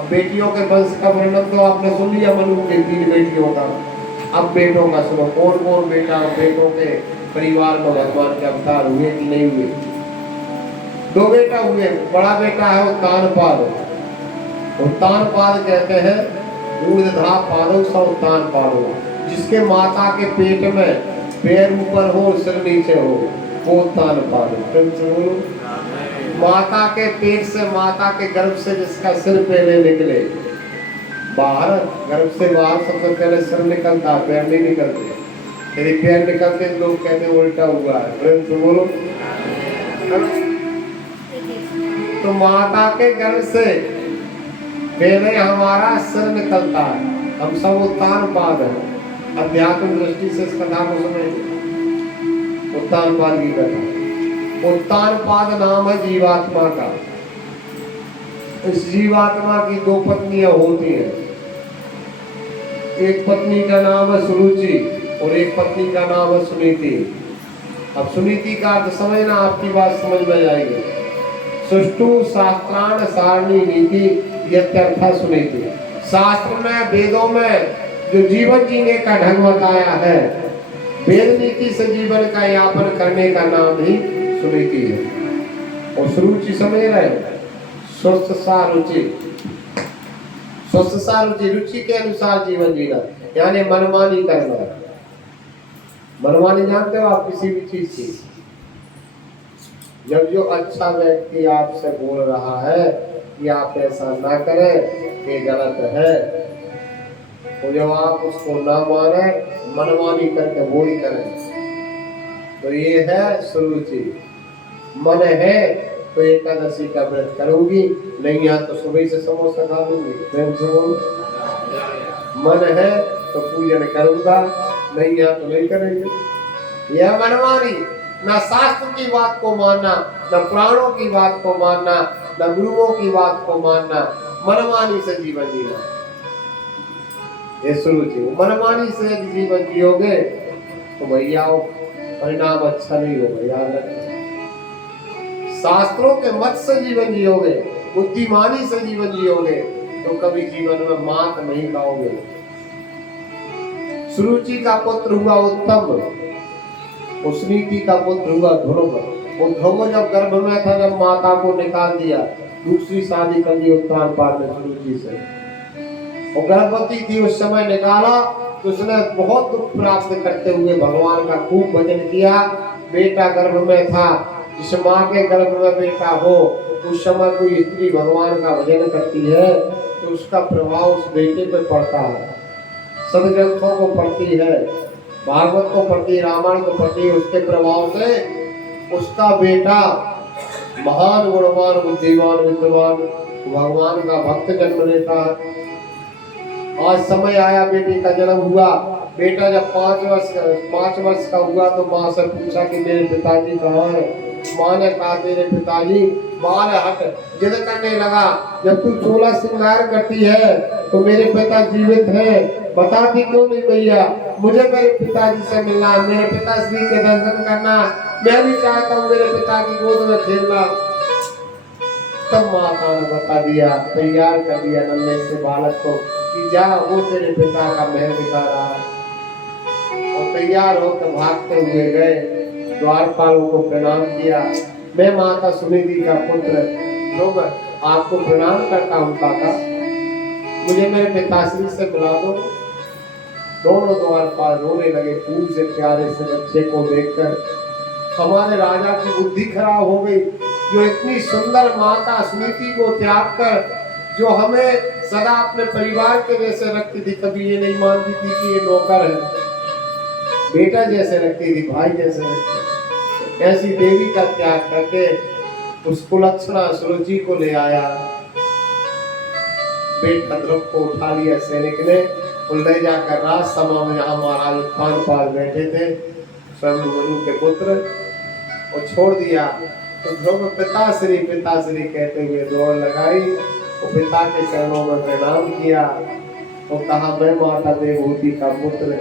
अब बेटियों के वंश का वर्णन तो आपने सुन लिया, मनु के 3 बेटियों का। अब बेटों का सुनो, कौन कौन बेटा बेटों के परिवार में भगवान के अवतार हुए कि नहीं हुए? 2 बेटा हुए। बड़ा बेटा है उत्तानपाद। उत्तानपाद कहते हैं ऊर्ध्वा पादो स उत्तानपादो, जिसके माता के पेट में पैर ऊपर हो सिर नीचे हो, वो उत्तानपाद। बोलो, माता के पेट से, माता के गर्भ से जिसका सिर पहले निकले बाहर, गर्भ से बाहर सबसे पहले सिर निकलता, पैर नहीं निकलते। यदि पैर निकलते तो लोग कहते उल्टा हुआ है। बोलो, तो माता के गर्भ से पहले हमारा सिर निकलता है, हम सब उत्तानपाद हैं। अध्यात्म दृष्टि से इस कथा को समझिए, उत्तानपाद की कथा। उत्तानपाद नाम है जीवात्मा का। इस जीवात्मा की 2 पत्नियां होती हैं। एक पत्नी का नाम है सुरुचि और एक पत्नी का नाम है सुनीति। अब सुनीति का अर्थ समझना, आपकी बात समझ में जाएगी। सुष्टु शास्त्राण सारणी नीति यत्यर्था सुनीति। शास्त्र में, वेदों में जो जीवन जीने का ढंग बताया है, वेद नीति से जीवन का यापन करने का नाम ही सुनीति है। और सुरुचि समझ रहे, स्वस्थ सारुचि, स्वस्थ सारुचि, रुचि के अनुसार जीवन जीना, यानी मनमानी करना। मनमानी जानते हो आप किसी भी चीज की? जब जो अच्छा व्यक्ति आपसे बोल रहा है कि आप ऐसा ना करें, ये गलत है, तो जब आप उसको ना माने, मनमानी करके वो ही करें, तो ये है सुरुचि। मन है तो एकादशी का व्रत करूंगी, नहीं यहाँ तो सुबह से समोसा खा लूंगी। मन है तो पूजन करूंगा, नहीं यहाँ तो नहीं करेंगे। यह मनमानी, ना शास्त्र की बात को मानना, न पुराणों की बात को मानना, न गुरुओं की बात को मानना, मनमानी से जीवन जीना, ये सुरुचि। मनमानी से यदि जीवन जियोगे तो भैया परिणाम अच्छा नहीं होगा, याद रखना। शास्त्रों के मत से जीवन जियोगे, बुद्धिमानी से जीवन जियोगे, तो कभी जीवन में मात नहीं खाओगे। सुरुचि का पुत्र हुआ उत्तम, सुनीति का पुत्र हुआ ध्रुव। वो ध्रुव जब गर्भ में था, जब माता को निकाल दिया, दूसरी शादी कर दी उत्तानपाद ने सुरुचि से। वो गर्भवती थी, उस समय निकाला तो उसने बहुत दुख प्राप्त करते हुए भगवान का खूब भजन किया। बेटा गर्भ में था, जिस माँ के गर्भ में बेटा हो, उस समय कोई स्त्री भगवान का भजन करती है तो उसका प्रभाव उस बेटे पे पड़ता है। सब ग्रंथों को पढ़ती है, भागवत को पढ़ती है, रामायण को पढ़ती है, उसके प्रभाव से उसका बेटा महान गुणवान बुद्धिमान विद्वान भगवान का भक्त जन्म लेता है। आज समय आया, बेटी का जन्म हुआ। बेटा जब 5 वर्ष का हुआ तो माँ से पूछा कि मेरे पिताजी कहाँ हैं? माँ ने कहा तेरे पिताजी बाल हट जिद करने लगा, जब तू 16 श्रृंगार करती है तो मेरे पिता जीवित हैं, बताती क्यों नहीं भैया? मुझे मेरे पिताजी से मिलना, मेरे पिताश्री के दर्शन करना, मैं भी चाहता हूँ मेरे पिता की गोद में खेलना। तब माता ने बता दिया, तैयार कर दिया नन्हे से बालक को कि जा, वो तेरे पिता का महल दिखा रहा है। और तैयार होकर भागते हुए गए, द्वारपालों को प्रणाम किया। मैं माता सुनीति का पुत्र ध्रुव आपको प्रणाम करता हूँ काका, मुझे मेरे पिताश्री से बुला दो। दोनों द्वारपाल रोने लगे खूब से प्यारे से बच्चे को देखकर। हमारे राजा की बुद्धि खराब हो गई, जो इतनी सुंदर माता सुनीति को त्याग कर जो हमें सदा अपने परिवार के जैसे रखती थी, कभी ये नहीं मानती थी कि ये नौकर है, बेटा जैसे रखती थी, भाई जैसे रखती थी, ऐसी देवी का त्याग करके उस कुलक्षणा सुरुचि को ले आया। बेटा ध्रुव को उठा लिया सैनिक ने, ले जाकर राजसभा में जहाँ महाराज उत्तानपाद बैठे थे, स्वयं मनु के पुत्र, और छोड़ दिया। तो ध्रुव पिताश्री पिताश्री कहते हुए दौड़ लगाई, तो पिता के चरणों में प्रणाम किया। तो कहा मैं माता देवहूति का पुत्र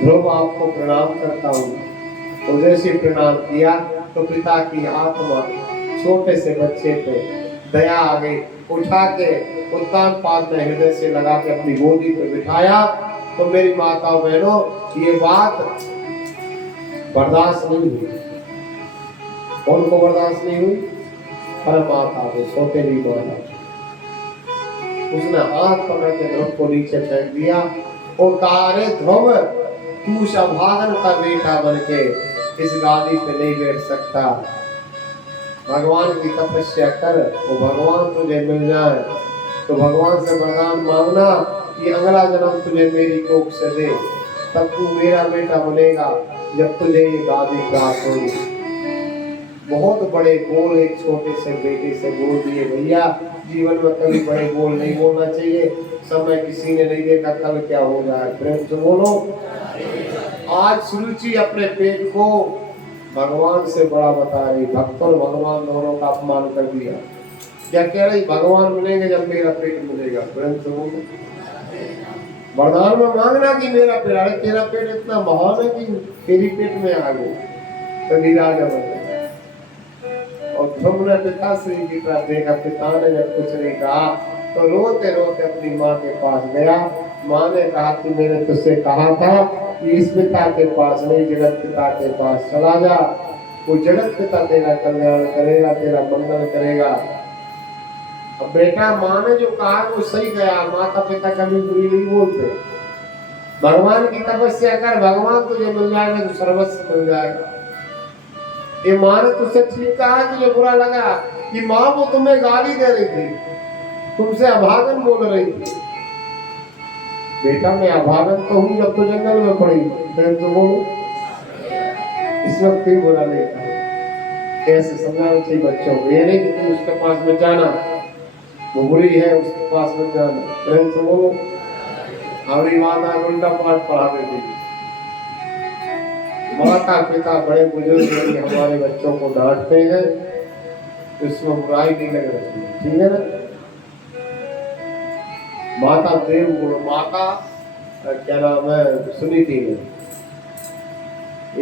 ध्रुव आपको प्रणाम करता हूँ। तो जैसे प्रणाम किया तो पिता की आत्मा छोटे से बच्चे पे दया आ गई, उठा के उत्तान पाद में हृदय से लगा के अपनी गोदी पे बिठाया। तो मेरी माता बहनों, ये बात बर्दाश्त नहीं हुई। उनको बर्दाश्त नहीं हुई, पर माता को सोते नहीं बोला। उसने हाथ पकड़ के ध्रुव को नीचे फेंक दिया और कहा, अरे ध्रुव, तू सभागन का बेटा बनके इस गादी पे नहीं बैठ सकता। भगवान की तपस्या कर, वो भगवान तुझे मिल जाए तो भगवान से वरदान मांगना कि अगला जन्म तुझे मेरी कोख से दे, तब तू मेरा बेटा बनेगा जब तुझे ये गादी प्राप्त होगी। बहुत बड़े बोल एक छोटे से बेटे से बोल दिए। भैया, जीवन में कभी बड़े बोल नहीं बोलना चाहिए। समय किसी ने नहीं देखा कल क्या हो जाए। प्रेम से बोलो। आज सुरुचि अपने पेट को भगवान से बड़ा बता रही। भक्त और भगवान दोनों का अपमान कर दिया। क्या कह रही, भगवान मिलेंगे जब मेरा पेट मिलेगा। प्रेम से बोलो। वरदान में मांगना कि मेरा पेट, अरे तेरा पेट इतना महान है कि तेरी पेट में आ गई कभी राजा बने। और ध्रुव ने पिताश्री की तरफ देखा। पिता ने जब कुछ नहीं कहा तो रोते रोते अपनी माँ के पास गया। माँ ने कहा कि मैंने तुझसे कहा था कि इस पिता के पास नहीं, जगत पिता के पास चला जा। वो जगत पिता तेरा कल्याण करेगा, तेरा मंगल करेगा। अब बेटा, माँ ने जो कहा वो सही गया। माता पिता कभी बुरी नहीं बोलते। भगवान की तपस्या कर, भगवान तुझे मिल जाएगा तो सर्वस्व मिल जाएगा। ये माँ ने तुझसे ठीक कहा, तुझे बुरा लगा कि माँ वो तुम्हें गाली दे रही थी, तुमसे अभागन बोल रही थी। बेटा, मैं अभागन तो हूँ जब तो जंगल में पड़ी। फिर तो बोलो, इस वक्त कोई बुरा नहीं था। कैसे समझाना चाहिए बच्चों को। ये नहीं कि तुम उसके पास में जाना, वो बुरी है, उसके पास में जाना। प्रेम से बोलो। हमारी माता उल्टा पाठ पढ़ा देती। माता पिता बड़े बुजुर्ग हमारे बच्चों को डांटते हैं, इसमें बुराई नहीं लग रही, ठीक है ना। माता देव गुण, माता क्या नाम है, सुनीति ने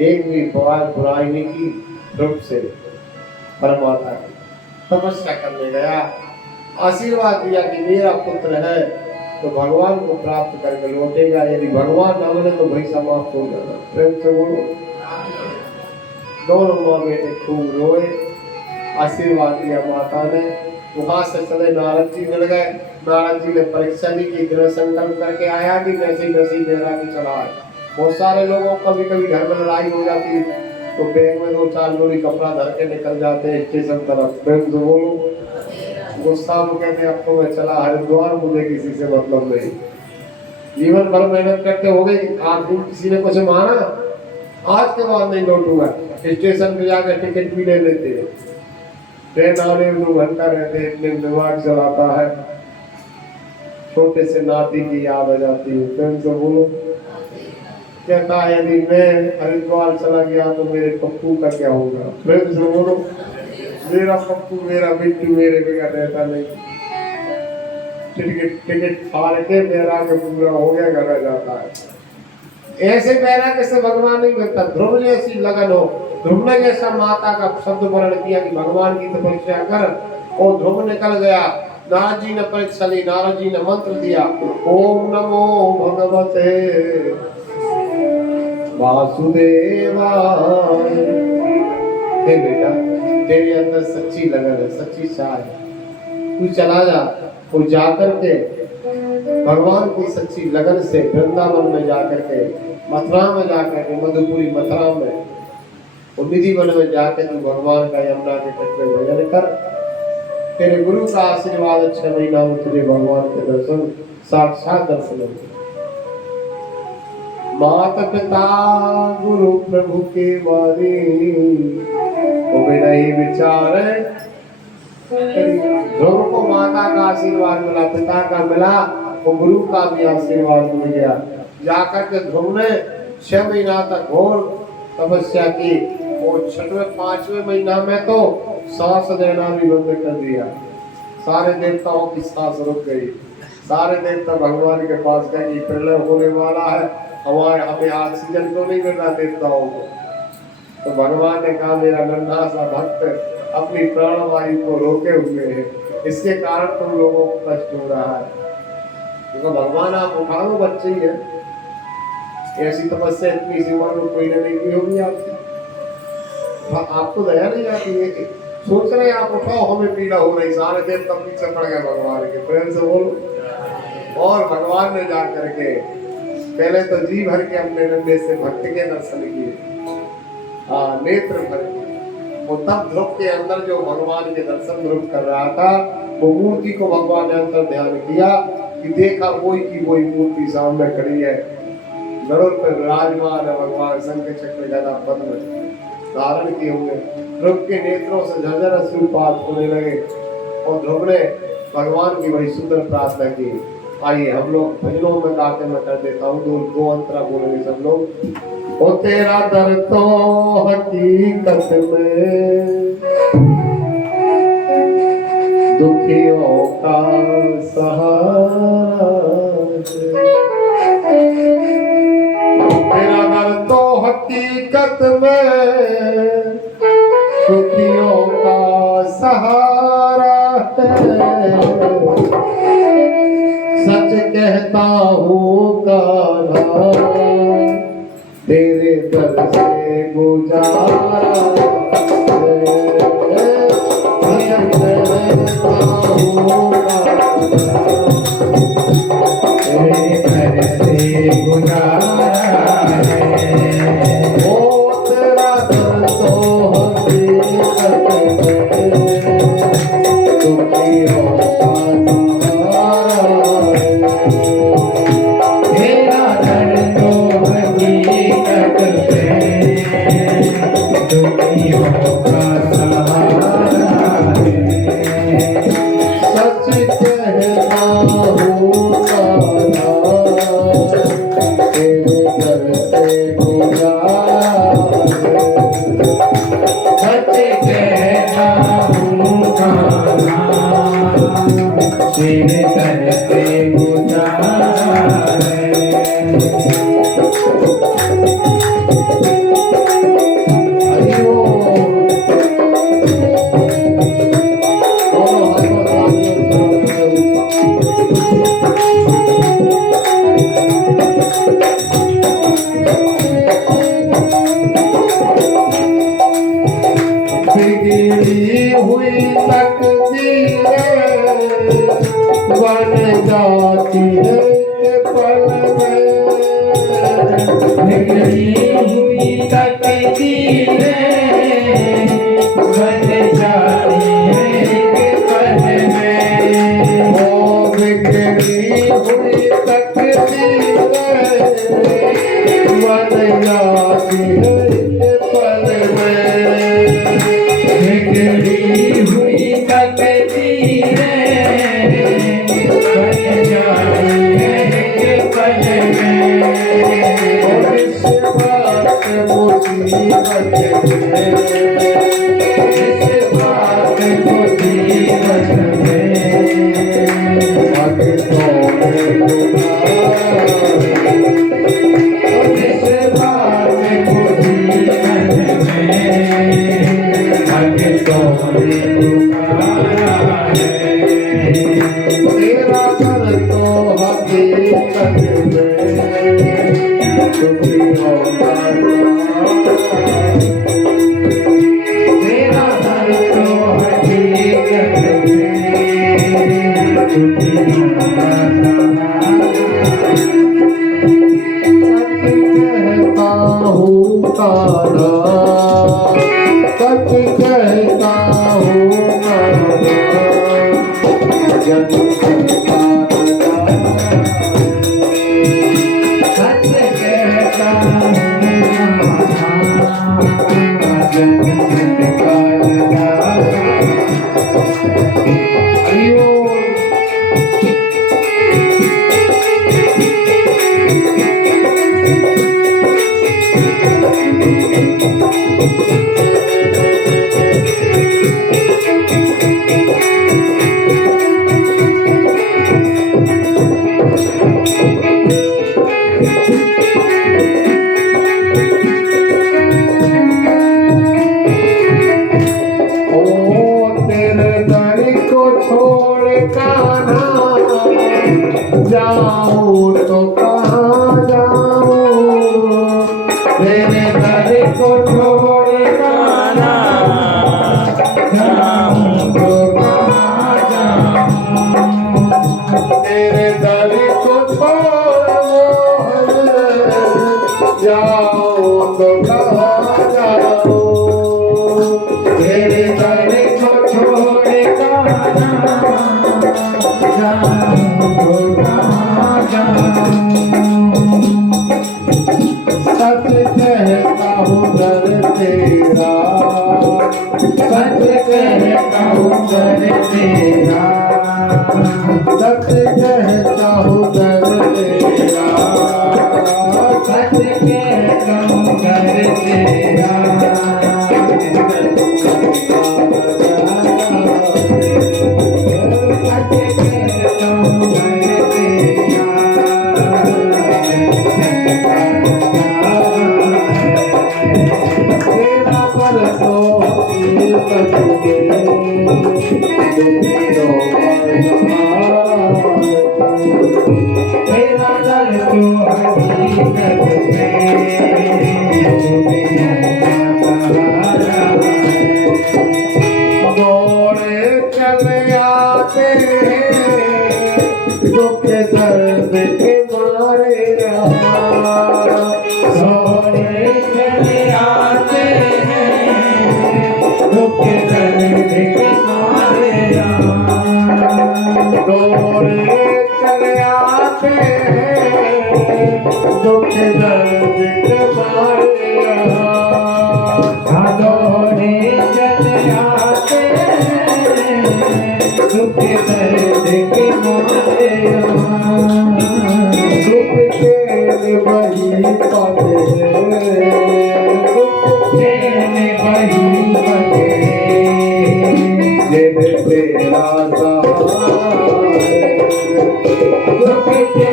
एक भी बुराई नहीं की ध्रुव से। पर माता तपस्या करने गया, आशीर्वाद दिया कि मेरा पुत्र है तो भगवान को प्राप्त करके लौटेगा, यदि भगवान न मिले तो भाई समाप्त हो जाना। प्रेम से बोलो। दोनों माँ बेटे खूब रोए, आशीर्वाद दिया माता ने। वहां से चले नारद जी मिल गए। नारद जी ने परीक्षा दी कि दृढ़ संकल्प करके आया कि वैसे वैसी बैरागी चला है। बहुत सारे लोगों को कभी कभी घर में लड़ाई हो जाती तो बैग में 2-4 जोड़ी कपड़ा धर के निकल जाते हैं स्टेशन तरफ। प्रेम से बोलो। गुस्सा में कहते अब तो मैं चला हरिद्वार, मुझे किसी से मतलब नहीं। जीवन भर मेहनत करते हो गई, आज दिन किसी ने कुछ माना, आज के बाद नहीं लौटूंगा। स्टेशन पे जाकर टिकट भी ले लेते हैं। ट्रेन आने में 2 घंटा रहते हैं, इतने दिमाग चलाता है। छोटे से नाती की याद आ जाती है। प्रेम से बोलो। कहता है यदि मैं हरिद्वार चला गया तो मेरे पप्पू का क्या होगा। प्रेम से बोलो। मेरा पप्पू, मेरा बिट्टू मेरे बगैर रहता नहीं। टिकट फाड़ के मेरा के पूरा हो गया, घर जाता है। ऐसे बैराग से भगवान नहीं मिलता। ध्रुव जैसी लगन हो। ध्रुव ने जैसा माता का शब्द वर्ण किया कि भगवान की तपस्या कर, और ध्रुव निकल गया। नारद जी ने परीक्षा ली, नारद जी ने मंत्र दिया, ओम नमो भगवते वासुदेवाय। हे बेटा, तेरे अंदर सच्ची लगन है, सच्ची चाह है, तू चला जा और जाकर के भगवान की सच्ची लगन से वृंदावन में जाकर के, मथुरा में जाकर के, मधुपुरी मथुरा में और निधि वन में जाकर तू भगवान का यमुना के तट में भजन कर। तेरे गुरु का आशीर्वाद 6 महीना में तुझे भगवान के दर्शन, साक्षात दर्शन होंगे। माता पिता गुरु प्रभु के वाणी, वो नहीं विचारे। ध्रुव को माता का आशीर्वाद मिला, पिता का मिला, वो गुरु का भी आशीर्वाद मिल गया। जाकर के ध्रुव ने 6 महीना तक घोर तपस्या की, और 6वें-5वें महीना में तो सांस लेना भी बंद कर दिया। सारे देवताओं की सांस रुक गई। सारे देवता भगवान के पास गए कि प्रलय होने वाला है, हमें ऑक्सीजन क्यों नहीं मिल रहा देवताओं को। तो भगवान ने कहा मेरा नन्हा सा भक्त अपनी प्राणवायु को रोके हुए है, इसके कारण तुम लोगों को कष्ट हो रहा है। क्योंकि भगवान आप उठा लो, बच्चे ही है। ऐसी तपस्या इतनी सी उम्र में कोई ने नहीं की होगी आपसे। आपको दया नहीं आती है? सोच रहे आप उठाओ, हमें पीड़ा हो रही, सारे देव तब पीछे पड़ गए भगवान के। प्रेम से बोलो। और भगवान ने जा करके पहले तो जी भर के अपने नंदे से भक्त के दर्शन किए, नेत्र भर के। वो तब ध्रुव के अंदर जो भगवान के दर्शन ध्रुव कर रहा था, वो मूर्ति को भगवान ने अंतर ध्यान किया कि देखा कोई की कोई मूर्ति सामने खड़ी है, गरुड़ पर विराजमान है भगवान, शंख चक्र गदा पद्म धारण किए हुए। ध्रुव के नेत्रों से झरझर अश्रुपात होने लगे और ध्रुव ने भगवान की बड़ी सुंदर प्रार्थना की। आइए हम लोग भजनों में गाते मैं कर देता हूँ, दो अंतरा बोलेंगे सब लोग। ओ तेरा दर तो हकीकत में दुखियों का सहारा, तेरा दर तो हकीकत में दुखियों का सहारा है। सच कहता हूँ कान्हा तेरे दर से गुजारा है। सच कहता हूँ तेरे दर से गुजारा है। ओ तेरा दर तो हकीकत में दुखियों जाऊं तो कहाँ जाऊं, तेरे दर को छोड़ गाना जाऊं तो कहाँ जाऊं, तेरे दर को छोड़ मोहन जाऊं तो कहाँ जाऊं, तेरे दर को छोड़ गाना जाऊं तो कहाँ जाऊं। सच कहता हूँ दर तेरा, सच कहता हूँ दर तेरा, सच कहता हूँ दर तेरा, सच कहता हूँ दर तेरा, दर्द के मारे सोने चले आते हैं, दुख दर्द के मारे सोने चले आते हैं, दुख दर्द के मारे दोने चले आते हैं, दुख दर्द के मारे दुख के वही पाते हैं, दुख के वही पाते हैं, जिन तेरा सहारा, दुख के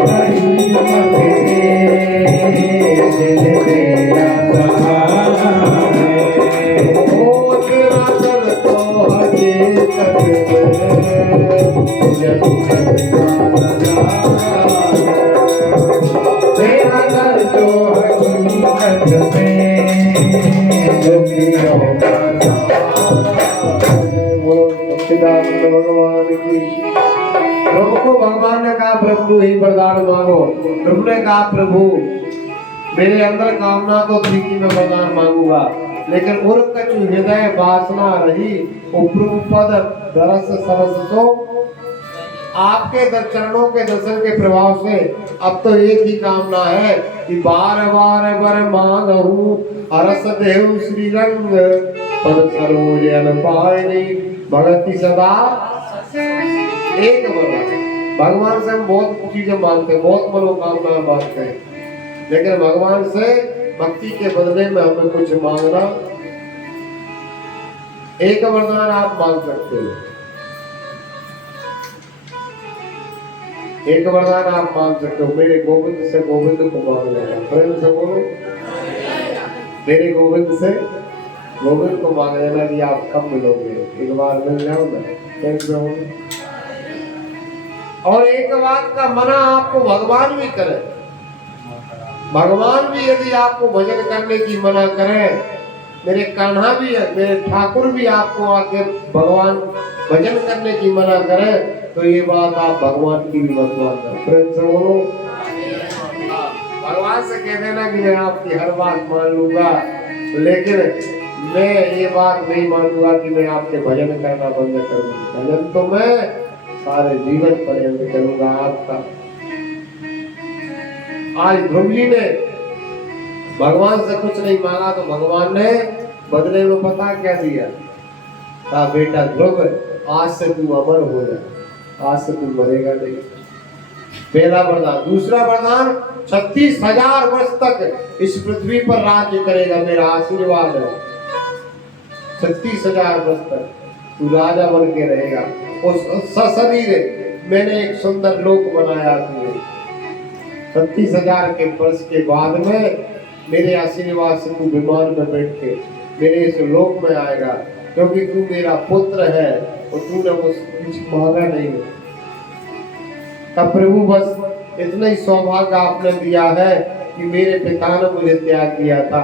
वही पाते हैं, जिन तेरा सहारा, ओ तेरा दर तो हकीकत में जब तेरा दर तो हकीकत में भगवान की। प्रभु को भगवान ने कहा प्रभु ही वरदान मांगो। प्रभु ने कहा प्रभु मेरे अंदर कामना तो थी कि मैं वरदान मांगूंगा, लेकिन उर कछु हृदय वासना रही उपरू पद दरस सरस तो आपके चरणों के दर्शन के प्रभाव से अब तो एक ही कामना है कि बार बार बर मांगहूं अरस देव श्री रंग पद सरोज अन पाए भगति सदा एक भगवान से हम बहुत चीजें मांगते हैं, बहुत मनोकामना मांगते हैं, लेकिन भगवान से भक्ति के बदले में हमें कुछ मांगना। एक वरदान आप मांग सकते हो, एक वरदान आप मांग सकते हो, मेरे गोविंद से गोविंद को मांग लेना। प्रेम से बोलो, मेरे गोविंद से गोविंद को मांग लेना कि आप कब मिलोगे, एक बार मिल जाओ ना। प्रेम से बोलो। और एक बात का मना आपको भगवान भी करे, भगवान भी यदि आपको भजन करने की मना करें, मेरे कान्हा भी है, मेरे ठाकुर भी आपको आके भगवान भजन करने की मना करें, तो ये बात आप भगवान की भी मत मानना। प्रेम से बोलो, भगवान से कह देना कि मैं आपकी हर बात मान लूंगा, लेकिन मैं ये बात नहीं मानूंगा कि मैं आपके भजन करना बंद कर दूंगा। भजन तो मैं सारे जीवन पर्यंत करूंगा आपका। आज ध्रुव जी ने भगवान से कुछ नहीं मांगा, तो भगवान ने बदले में पता क्या दिया? कहा बेटा ध्रुव आज से तू अमर हो जा, आज से तू मरेगा नहीं। पहला वरदान। दूसरा वरदान 36,000 वर्ष तक इस पृथ्वी पर राज्य करेगा, मेरा आशीर्वाद है। 36,000 वर्ष तक तू राजा बन के रहेगा। उस सशरीर मैंने एक सुंदर लोक बनाया तुझे। 36,000 के वर्ष के बाद में मेरे आशीर्वाद से तू विमान में बैठ के मेरे इस लोक में आएगा, क्योंकि तू मेरा पुत्र है और तूने कुछ मांगा नहीं है। तब प्रभु बस इतना ही सौभाग्य आपने दिया है कि मेरे पिता ने मुझे त्याग किया था,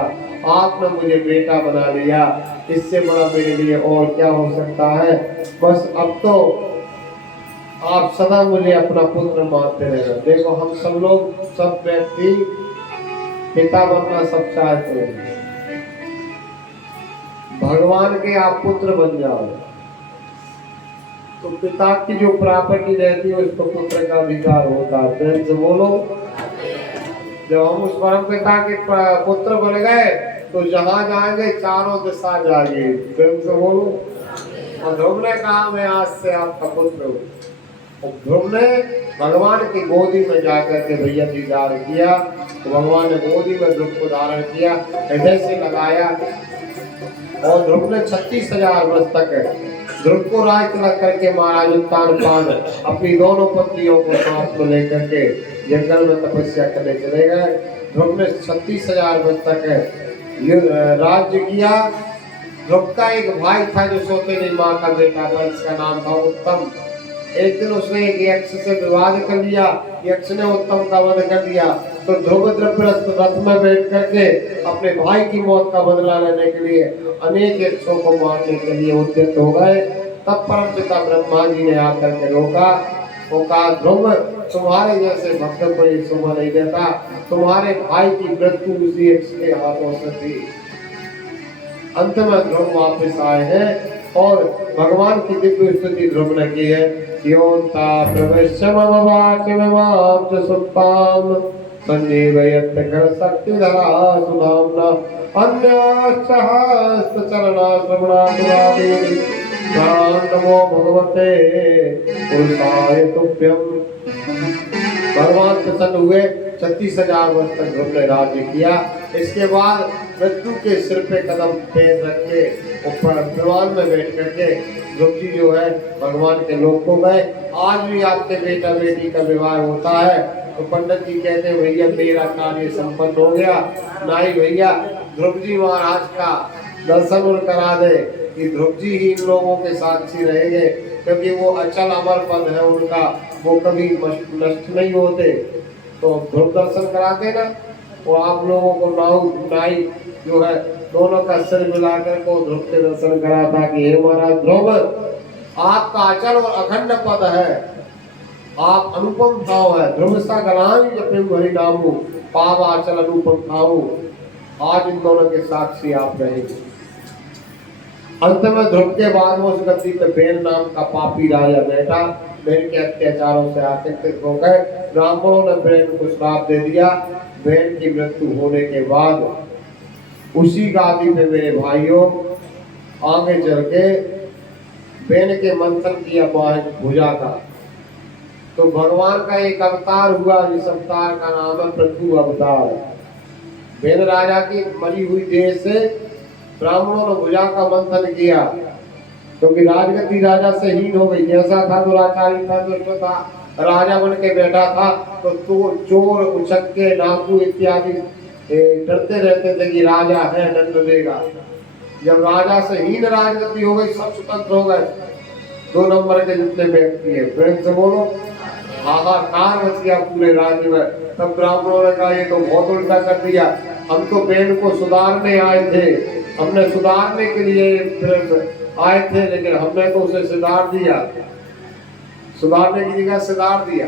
आपने मुझे बेटा बना लिया, इससे बड़ा मेरे लिए और क्या हो सकता है। बस अब तो आप सदा मुझे अपना पुत्र मानते रहना। देखो हम सब लोग, सब व्यक्ति पिता बनना सब चाहते हैं। भगवान के आप पुत्र बन जाओ तो पिता की जो प्रॉपर्टी रहती है उसको पुत्र का अधिकार होता है। प्रेम से बोलो। जब हम उस परम पिता के पुत्र बन गए तो जहां जाएंगे चारों दिशा जाएंगे। प्रेम से बोलो। और ध्रुव ने कहा मैं आज से आपका पुत्र हूँ। ध्रुव ने भगवान की गोदी में जाकर के भैया दीदार किया तो भगवान ने गोदी में ध्रुव को धारण किया, हृदय से लगाया और ध्रुव ने 36,000 वर्ष तक ध्रुव को राज तिलक करके महाराज उत्तानपाद अपनी दोनों पत्नियों को साथ में लेकर के जंगल में तपस्या करने चले गए। ध्रुव ने 36,000 वर्ष तक राज्य किया। ध्रुव का एक भाई था जो सौतेली माँ का बेटा था, इसका नाम था उत्तम। एक दिन उसने एक यक्ष से विवाद कर लिया, यक्ष ने उत्तम का वध कर दिया तो ध्रुव द्रव्यरस्त रथ में बैठ करके अपने भाई की मौत का बदला लेने के लिए अनेक यक्षों को मारने के लिए उद्यत हो गए। तब परमपिता ब्रह्मा जी ने आकर के रोका। वो कहा ध्रुव तुम्हारे जैसे भक्त को ये शोभा नहीं देता, तुम्हारे भाई की मृत्यु उसी यक्ष के हाथों से थी। अंत में ध्रुव वापस आए हैं और भगवान की दिव्य स्तुति ध्रुव ने की है। योंता प्रवेश्य मम वाक्यमिमां च सुप्तां संजीवयत् कर शक्तिधरा सुधाम्ना अन्याश्च हस्तचरणा श्रवणादि नमो भगवते पुरुषाय तुभ्यम्। भगवान प्रसन्न हुए। 36,000 वर्ष तक ध्रुव ने राज्य किया। इसके बाद मृत्यु के सिर पे कदम पैर रख के ऊपर विमान में बैठ करके ध्रुव जी जो है भगवान के लोक को गए। आज भी आपके बेटा बेटी का विवाह होता है तो पंडित जी कहते हैं भैया मेरा कार्य संपन्न हो गया, नाई भैया ध्रुव जी महाराज का दर्शन करा दे कि ध्रुव जी ही इन लोगों के साक्षी रहेंगे, क्योंकि वो अचल अमर पद है उनका, वो कभी नष्ट नहीं होते। तो ध्रुव दर्शन कराते ना, वो आप लोगों को नाई जो है दोनों का सिर मिलाकर को ध्रुव के दर्शन कराता कि हे महाराज ध्रुव आपका अचल और अखंड पद है, आप अनुपम भाव है। ध्रुव सा गलान जपिम हरि नामु पाव आचल अनुपम भाव। आज इन दोनों के साक्षी आप रहेंगे। अंत में ध्रुव के बाद में उस गद्दी पे बेन नाम का पापी राजा बैठा। बेन के अत्याचारों से आतंकित हो गए। ब्राह्मणों ने बेन को श्राप दे दिया। बेन की मृत्यु होने के बाद उसी गादी पे मेरे भाइयों आगे चल के बेन के मंथन किया भुजा का, तो भगवान का एक अवतार हुआ जिस अवतार का नाम है पृथु अवतार। बेन राजा की मरी हुई देह से ब्राह्मणों ने भुजा का मंथन किया क्योंकि राजगद्दी राजा से हीन हो गई। जैसा था दुराचारी था, दुष्ट था, राजा बन के बैठा था तो चोर उचक्के डाकू इत्यादि डरते रहते थे कि राजा है दंड देगा। जब राजा से हीन राजगद्दी हो गई सब स्वतंत्र हो गए। 2 नंबर के जितने व्यक्ति है प्रेम से बोलो हाहाकार मच गया पूरे राज्य में। तब ब्राह्मणों ने कहा ये तो बहुत उल्टा कर दिया, हम तो बेन को सुधारने आए थे, हमने सुधारने के लिए आए थे लेकिन हमने तो उसे सुधार दिया, सुधारने की जगह सुधार दिया।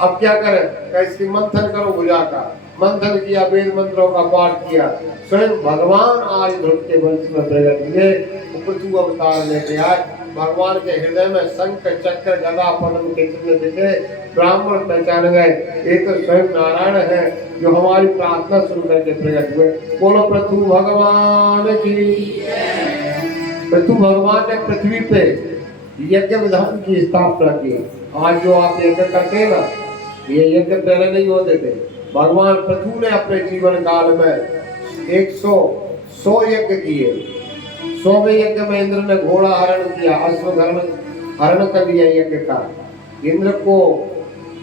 अब क्या करें? इसकी मंथन करो भुजा का। मंथन किया, वेद मंत्रों का पाठ किया। स्वयं भगवान आज ध्रुव के वंश में प्रकट हुए, पृथु अवतार लेके आए। भगवान के हृदय में शंख चक्र गदा पद्म के चिन्ह दिखे। ब्राह्मण पहचान गए ये तो स्वयं नारायण है जो हमारी प्रार्थना सुन करके प्रकट हुए। बोलो पृथु भगवान की। पृथु भगवान ने पृथ्वी पे यज्ञ विधान की स्थापना की। आज जो आप यज्ञ करते हैं ना, ये यज्ञ पहले नहीं होते थे। भगवान पृथु ने अपने जीवन काल में 100 यज्ञ किए। 100वें यज्ञ में इंद्र ने घोड़ा हरण किया, अश्वधर्म हरण कर दिया यज्ञ का। इंद्र को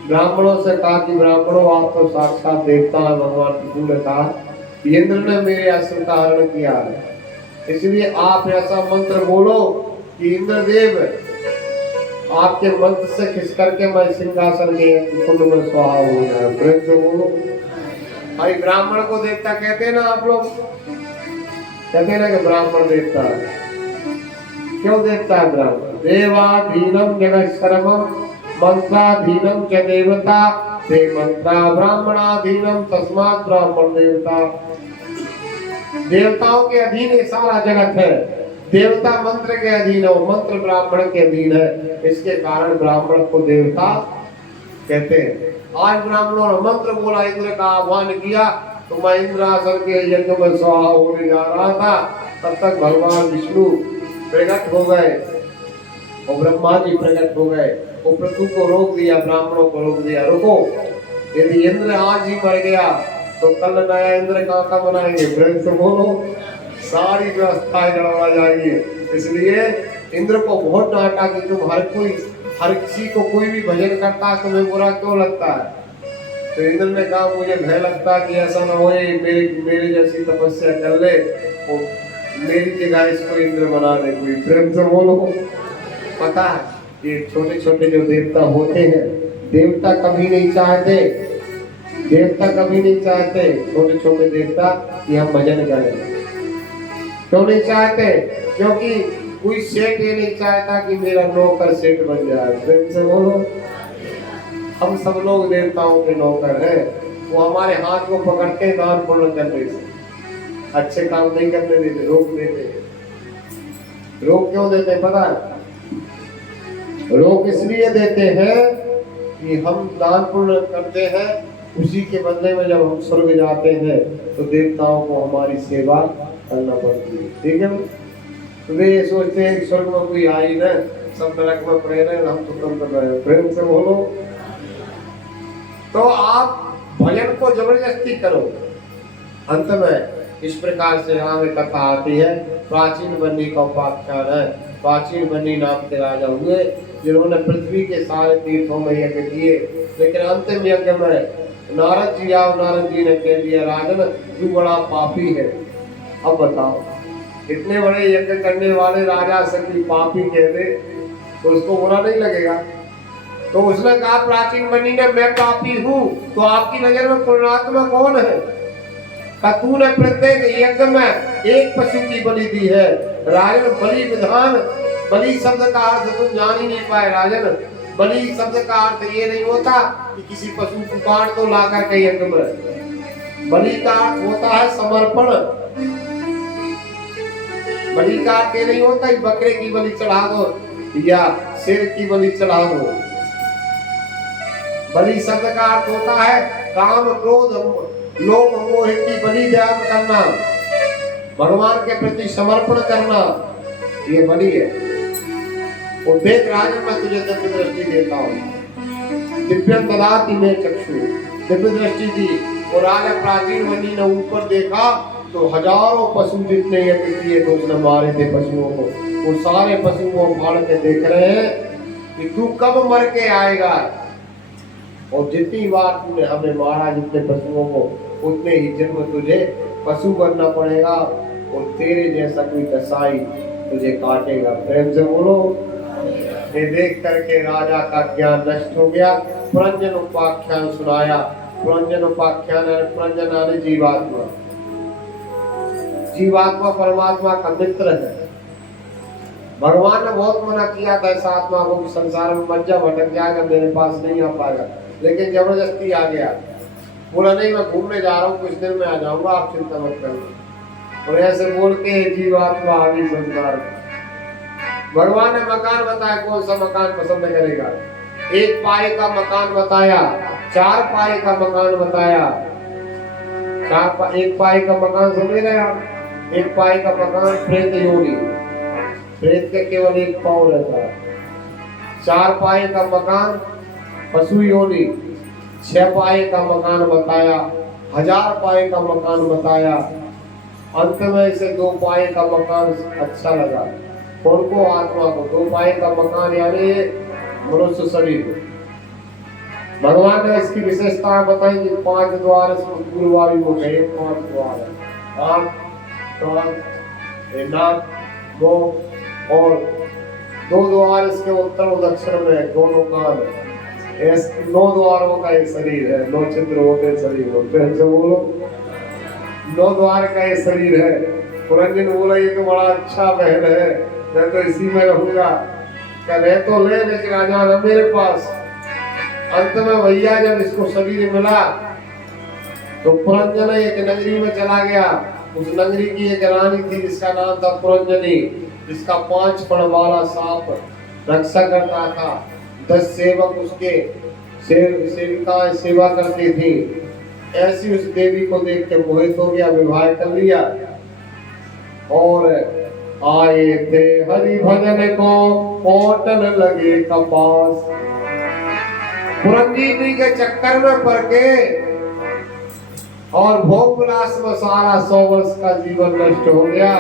ब्राह्मणों से कहा कि ब्राह्मणों आप तो साक्षात देवता है। भगवान पृथु ने कहा इंद्र ने मेरे अश्व का हरण किया है, इसलिए आप ऐसा मंत्र बोलो कि इंद्रदेव आपके मंत्र से खिंच करके मैं सिंहासन के कुंड में स्वाहा हो जाए। प्रेम से बोलो। भाई ब्राह्मण को देवता कहते हैं ना आप लोग, कहते हैं ना कि ब्राह्मण देवता। क्यों देवता है ब्राह्मण? देवाधीनम जगत सर्वम मंत्राधीनम च देवता ते मंत्रा ब्राह्मणाधीनम तस्मात् ब्राह्मण देवता। देवताओं के अधीन ये सारा जगत है। देवता मंत्र के अधीन हो, मंत्र ब्राह्मण के अधीन है, इसके कारण ब्राह्मण को देवता कहते हैं। आज ब्राह्मणों ने मंत्र बोला, इंद्र का आह्वान किया, तो मैं इंद्रासन के यज्ञ में स्वाहा होने जा रहा था, तब तक भगवान विष्णु प्रकट हो गए और ब्रह्मा जी प्रकट हो गए। वो पृथ्वी को रोक दिया, ब्राह्मणों को रोक दिया, रुको, यदि इंद्र आज ही मर गया तो कल नया इंद्र का बनाएंगे। प्रेम से बोलो। सारी व्यवस्थाएं गड़बड़ा जाएगी। इसलिए इंद्र को बहुत डांटा कि तुम हर किसी को कोई भी भजन करता है तुम्हें बुरा क्यों लगता है? तो इंद्र ने कहा मुझे भय लगता कि ऐसा ना हो मेरे जैसी तपस्या कर ले और मेरी जगह इसको इंद्र बना दे कोई। प्रेम से बोलो। पता है ये छोटे छोटे जो देवता होते हैं, देवता कभी नहीं चाहते, देवता कभी नहीं चाहते छोटे छोटे देवता कि हम भजन करें। क्यों नहीं चाहते? क्योंकि कोई सेठ ये नहीं चाहता कि मेरा नौकर सेठ बन जाए। प्रेम से बोलो। हम सब लोग देवताओं के नौकर हैं। वो हमारे हाथ को पकड़ते हैं दान पुण्य करने से, अच्छे काम नहीं करने देते, रोक देते। रोक क्यों देते पता है? रोक इसलिए देते हैं कि हम दान पुण्य करते हैं, उसी के बदले में जब हम स्वर्ग जाते हैं तो देवताओं को हमारी सेवा करना पड़ती है। ठीक है। तो वे ये सोचते हैं कि स्वर्ग में कोई आई ना, सब नरक में पड़े रहे, हम स्वतंत्र रहे। प्रेम से बोलो। तो आप भजन को जबरदस्ती करो। अंत में इस प्रकार से यहाँ में कथा आती है। प्राचीन बन्नी का उपाख्यान है। प्राचीन बन्नी नाम के राजा हुए जिन्होंने पृथ्वी के सारे तीर्थों में यज्ञ किए, लेकिन अंतिम यज्ञ में नारद जी आओ, नारद जी ने कह दिया राजन तू बड़ा पापी है। अब बताओ, इतने बड़े यज्ञ करने वाले राजा से भी पापी कहते तो उसको बुरा नहीं लगेगा? तो उसने कहा प्राचीन बनी ने मैं पापी हूँ, तो आपकी नजर में पुण्यात्मा कौन है? तूने प्रत्येक यज्ञ में एक पशु की बलि दी है। राजन बलि विधान, बलि शब्द का अर्थ तुम जान ही नहीं पाए राजन। बलि शब्द का अर्थ ये नहीं होता कि किसी पशु को काट दो ला करके यज्ञ में। बलि का अर्थ होता है समर्पण। बलि का अर्थ ये नहीं होता कि बकरे की बलि चढ़ा दो या शेर की बलि चढ़ा दो। बलि शब्द का अर्थ होता है काम क्रोध लोभ मोह की बलि दान करना, भगवान के प्रति समर्पण करना, ये बलि है। और देख राजन मैं तुझे दिव्य दृष्टि देता हूँ। दिव्यम ददाति में चक्षु, दिव्य दृष्टि दी। और राजा प्राचीन बनी ने ऊपर देखा तो हजारों पशु जितने यज्ञ किए तो उसने मारे थे पशुओं को। वो सारे पशु को फाड़ के देख रहे हैं कि तू कब मर के आएगा, और जितनी बार तूने हमें मारा जितने पशुओं को, उतने ही जन्म तुझे पशु बनना पड़ेगा और तेरे जैसा कोई कसाई तुझे काटेगा। प्रेम से बोलो। ये देख करके राजा का ज्ञान नष्ट हो गया। पुरंजन उपाख्यान सुनाया। पुरंजन उपाख्यान पुरंजन आने जीवात्मा, जीवात्मा परमात्मा का मित्र है। भगवान ने बहुत मना किया था इस आत्मा को कि संसार में मत जा, भटक जाएगा, मेरे पास नहीं आ पाएगा, लेकिन जबरदस्ती आ गया। बोला नहीं मैं घूमने जा रहा हूँ, कुछ दिन में आ जाऊंगा, आप चिंता मत करना। और ऐसे बोल के जीवात्मा आ गई संसार में। भगवान ने मकान बताया, कौन सा मकान पसंद करेगा? 1 पाए का मकान बताया, 4 पाए का मकान बताया। 1 पाए का मकान समझ रहे आप? 1 पाए का मकान प्रेत योनि, प्रेत के केवल 1 पाँव रहता है। 4 पाए का मकान पशु योनि, 6 पाए का मकान बताया, 1000 पाए का मकान बताया। अंत में इसे 2 पाए का मकान अच्छा लगा। उनको आत्मा को 2 पाए का मकान यानी मनुष्य शरीर। भगवान ने इसकी विशेषता बताई कि 5 द्वार गुरुवायु हो गए। 5 द्वार, आँख, कान, नाक, मुंह और दो द्वार इसके उत्तर और दक्षिण में, दोनों कान, 9 द्वारों का एक शरीर है, 9 चित्र होते शरीर होते हैं। जो बोलो 9 द्वार का ये शरीर है। पुरंजन बोला ये तो बड़ा अच्छा महल है, मैं तो इसी में रहूंगा। रह तो ले, लेकिन आ जाना मेरे पास। अंत में भैया जब इसको शरीर मिला तो पुरंजन एक नगरी में चला गया। उस नगरी की एक रानी थी जिसका नाम था पुरंजनी, जिसका 5 फण वाला सांप रक्षा करता था। 10 सेवक उसके सेविकाएं सेवा करती थी। ऐसी उस देवी को देख के मोहित हो गया, विवाह कर लिया। और आए थे हरि भजन को कोटन लगे कपास। पुरंजनी के चक्कर में पड़ के और भोग विलास में सारा 100 वर्ष का जीवन नष्ट हो गया।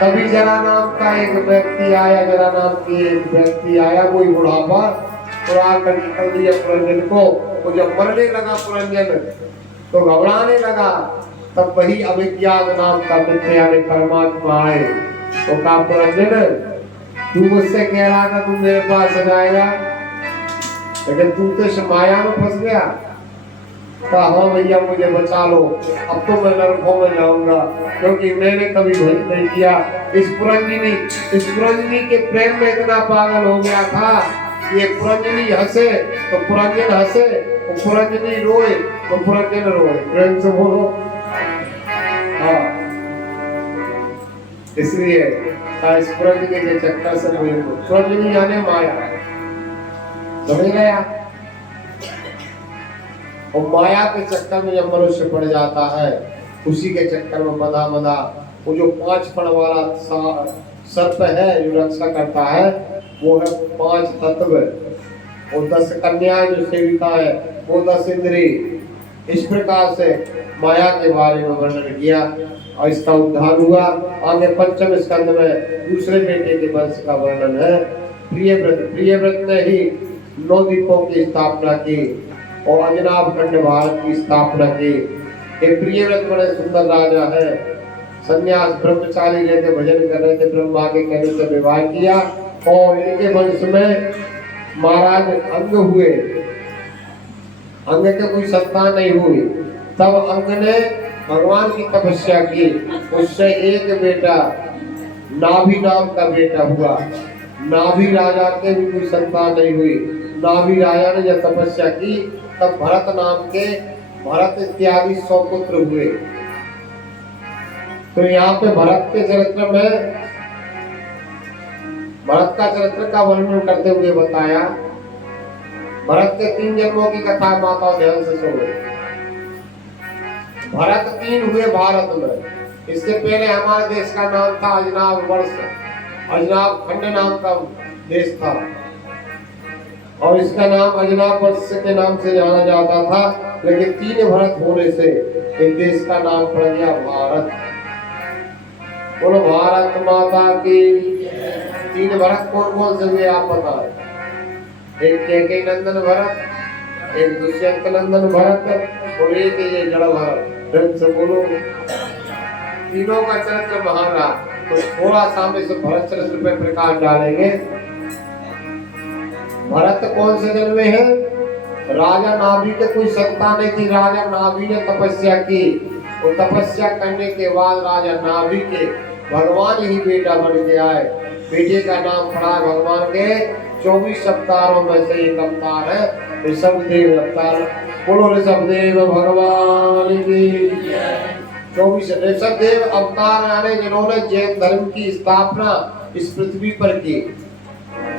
तभी जरा नाम का एक व्यक्ति आया, जरा नाम की एक व्यक्ति आया, कोई बुढ़ापा, और आकर निकल दिया पुरंजन को। वो जब मरने लगा पुरंजन तो घबराने लगा। तब वही अभिज्ञान नाम का मित्र यानी परमात्मा आए तो कहा, पुरंजन तू मुझसे कह रहा था तू मेरे पास आ जाएगा, लेकिन तू तो माया में फंस गया। कहा हाँ भैया मुझे बचा लो, अब तो मैं नरकों में जाऊंगा, क्योंकि मैंने कभी भेद नहीं किया। इस पुरंजनी के प्रेम में इतना पागल हो गया था। ये पुरंजनी हंसे तो पुरंजन हंसे, तो पुरंजनी रोए तो पुरंजन रोए। प्रेम से बोलो। हाँ, इसलिए इस पुरंजनी के चक्कर से पुरंजनी यानी माया समझ गया। और माया के चक्कर में जब मनुष्य पड़ जाता है, उसी के चक्कर में मदा वो जो 5 फण वाला सर्प है जो रक्षा करता है, वो है 5 तत्व, और 10 कन्याएं जो सेविका है, वो 10 इंद्री। इस प्रकार से माया के बारे में वर्णन किया और इसका उद्धार हुआ। आगे 5वें स्कंद में दूसरे बेटे के वंश का वर्णन है। प्रियव्रत ने ही 9 द्वीपों की स्थापना की और अजनाभ खंड भारत की स्थापना की। एक प्रियव्रत बड़े सुंदर राजा है, संन्यास ब्रह्मचारी रहते, भजन कर रहे थे, ब्रह्मा के कहने से विवाह किया और इनके वंश में महाराज अंग हुए। अंग के कोई संतान नहीं हुई। तब अंग ने भगवान की तपस्या की, उससे एक बेटा नाभि नाम का बेटा हुआ। नाभि राजा के भी कोई संतान नहीं हुई। नाभि राजा ने जब तपस्या की तब भरत नाम के भरत इत्यादि 100 पुत्र हुए। तो यहाँ पे भरत के चरित्र में भरत का चरित्र का वर्णन करते हुए बताया। भरत के 3 जन्मों की कथा माता ध्यान से सुनो। भरत 3 हुए भारत में। इससे पहले हमारे देश का नाम था अजनाब वर्ष, अजनाब खंड नाम का देश था और इसका नाम अजनाब वर्ष के नाम से जाना जाता था। लेकिन 3 भरत होने से इस देश का नाम पड़ गया भारत। बोलो भारत माता की। 3 भरत कौन से हुए आप बताओ? एक कैकेयी नंदन भरत, एक दुष्यंत नंदन भरत और एक ये जड़ भरत। से बोलो। तीनों का चरित्र महान रहा। तो थोड़ा सा हम इस भरत चरित्र पे प्रकाश डालेंगे। भरत कौन से जन्मे हैं? राजा नाभि के कोई संतान नहीं थी। राजा नाभि ने तपस्या की और तपस्या करने के बाद राजा नाभि के भगवान ही बेटा बन के आए। बेटे का नाम पड़ा भगवान के 24 अवतारों में से एक अवतार है ऋषभदेव अवतार। बोलो ऋषभदेव भगवान की। 24 ऋषभदेव अवतार यानी जिन्होंने जैन धर्म की स्थापना इस पृथ्वी पर की।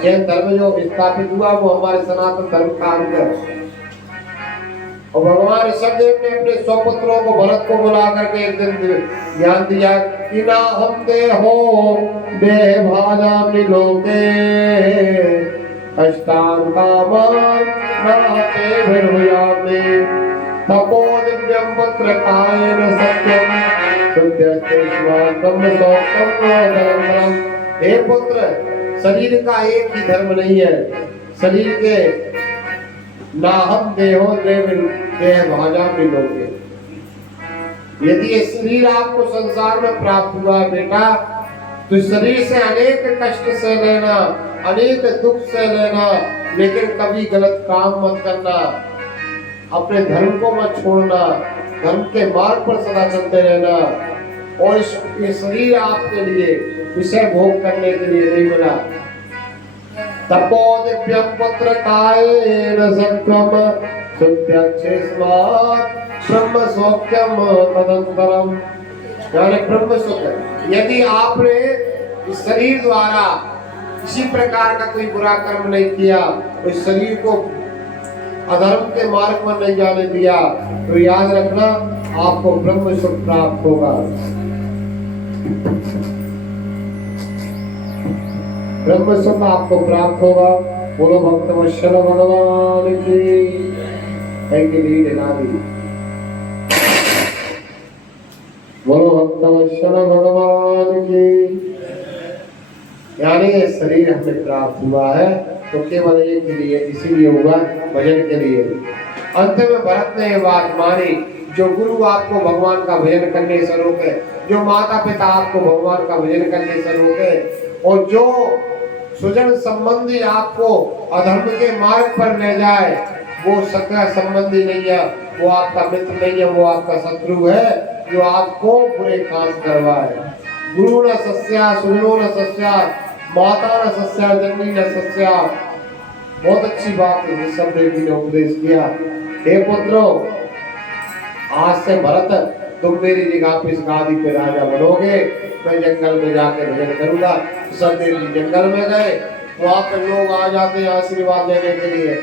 जैन धर्म जो स्थापित हुआ वो हमारे सनातन धर्म का अंग है। और भगवान ऋषभदेव ने अपने 100 पुत्रों को भरत को बुला करके एक दिन ज्ञान दिया कि ना हम दे हो दे भाजा मिलोगे अष्टांगामान नाते भृयामे तपो दिव्यम पुत्र कायन सत्यम शुद्धस्ते स्वात्म सौतम धर्मम। हे पुत्र, शरीर का एक ही धर्म नहीं है। शरीर के ना हम देहो देह भाजा मिलोगे। यदि ये शरीर आपको संसार में प्राप्त हुआ बेटा तो शरीर से अनेक कष्ट से लेना, अनेक दुख से लेना, लेकिन कभी गलत काम मत करना, अपने धर्म को मत छोड़ना, धर्म के मार्ग पर सदा चलते रहना। और ये शरीर आपके लिए विषय भोग करने के लिए नहीं मिला। तपो दिव्यम पुत्र कायेन सत्वम सुत्यक्षेस्मात् ब्रह्म सौख्यम तदंतरम। यानी ब्रह्म सुख, यदि आपने इस शरीर द्वारा किसी प्रकार का कोई बुरा कर्म नहीं किया, इस शरीर को अधर्म के मार्ग पर नहीं जाने दिया, तो याद रखना आपको ब्रह्म सुख प्राप्त होगा। ब्रह्म सुख आपको प्राप्त होगा। बोलो भक्त वत्सल भगवान की। बोलो भक्त वत्सल भगवान की। यानी ये शरीर हमें प्राप्त हुआ है तो केवल एक के लिए, इसीलिए हुआ भजन के लिए। अंत में भरत ने ये बात मानी, जो गुरु आपको भगवान का भजन करने से रोके, जो माता पिता आपको भगवान का भजन करने से रोके, और जो सुजन संबंधी आपको अधर्म के मार्ग पर ले जाए, वो सगा संबंधी नहीं है, वो आपका मित्र नहीं है, वो आपका शत्रु है, जो आपको बुरे काम करवाए। गुरु न सस्या, सुजनो न सस्या, माता न सस्या, जननी न सस्या। बहुत अच्छी बात है सब देवी ने उपदेश किया। हे पुत्रों, आज से भरत तुम मेरी जगह पे इस गादी पे राजा बनोगे, मैं जंगल में जाके भजन करूंगा। सतदेव जी जंगल में गए, वहां पे लोग आ जाते हैं आशीर्वाद देने के लिए।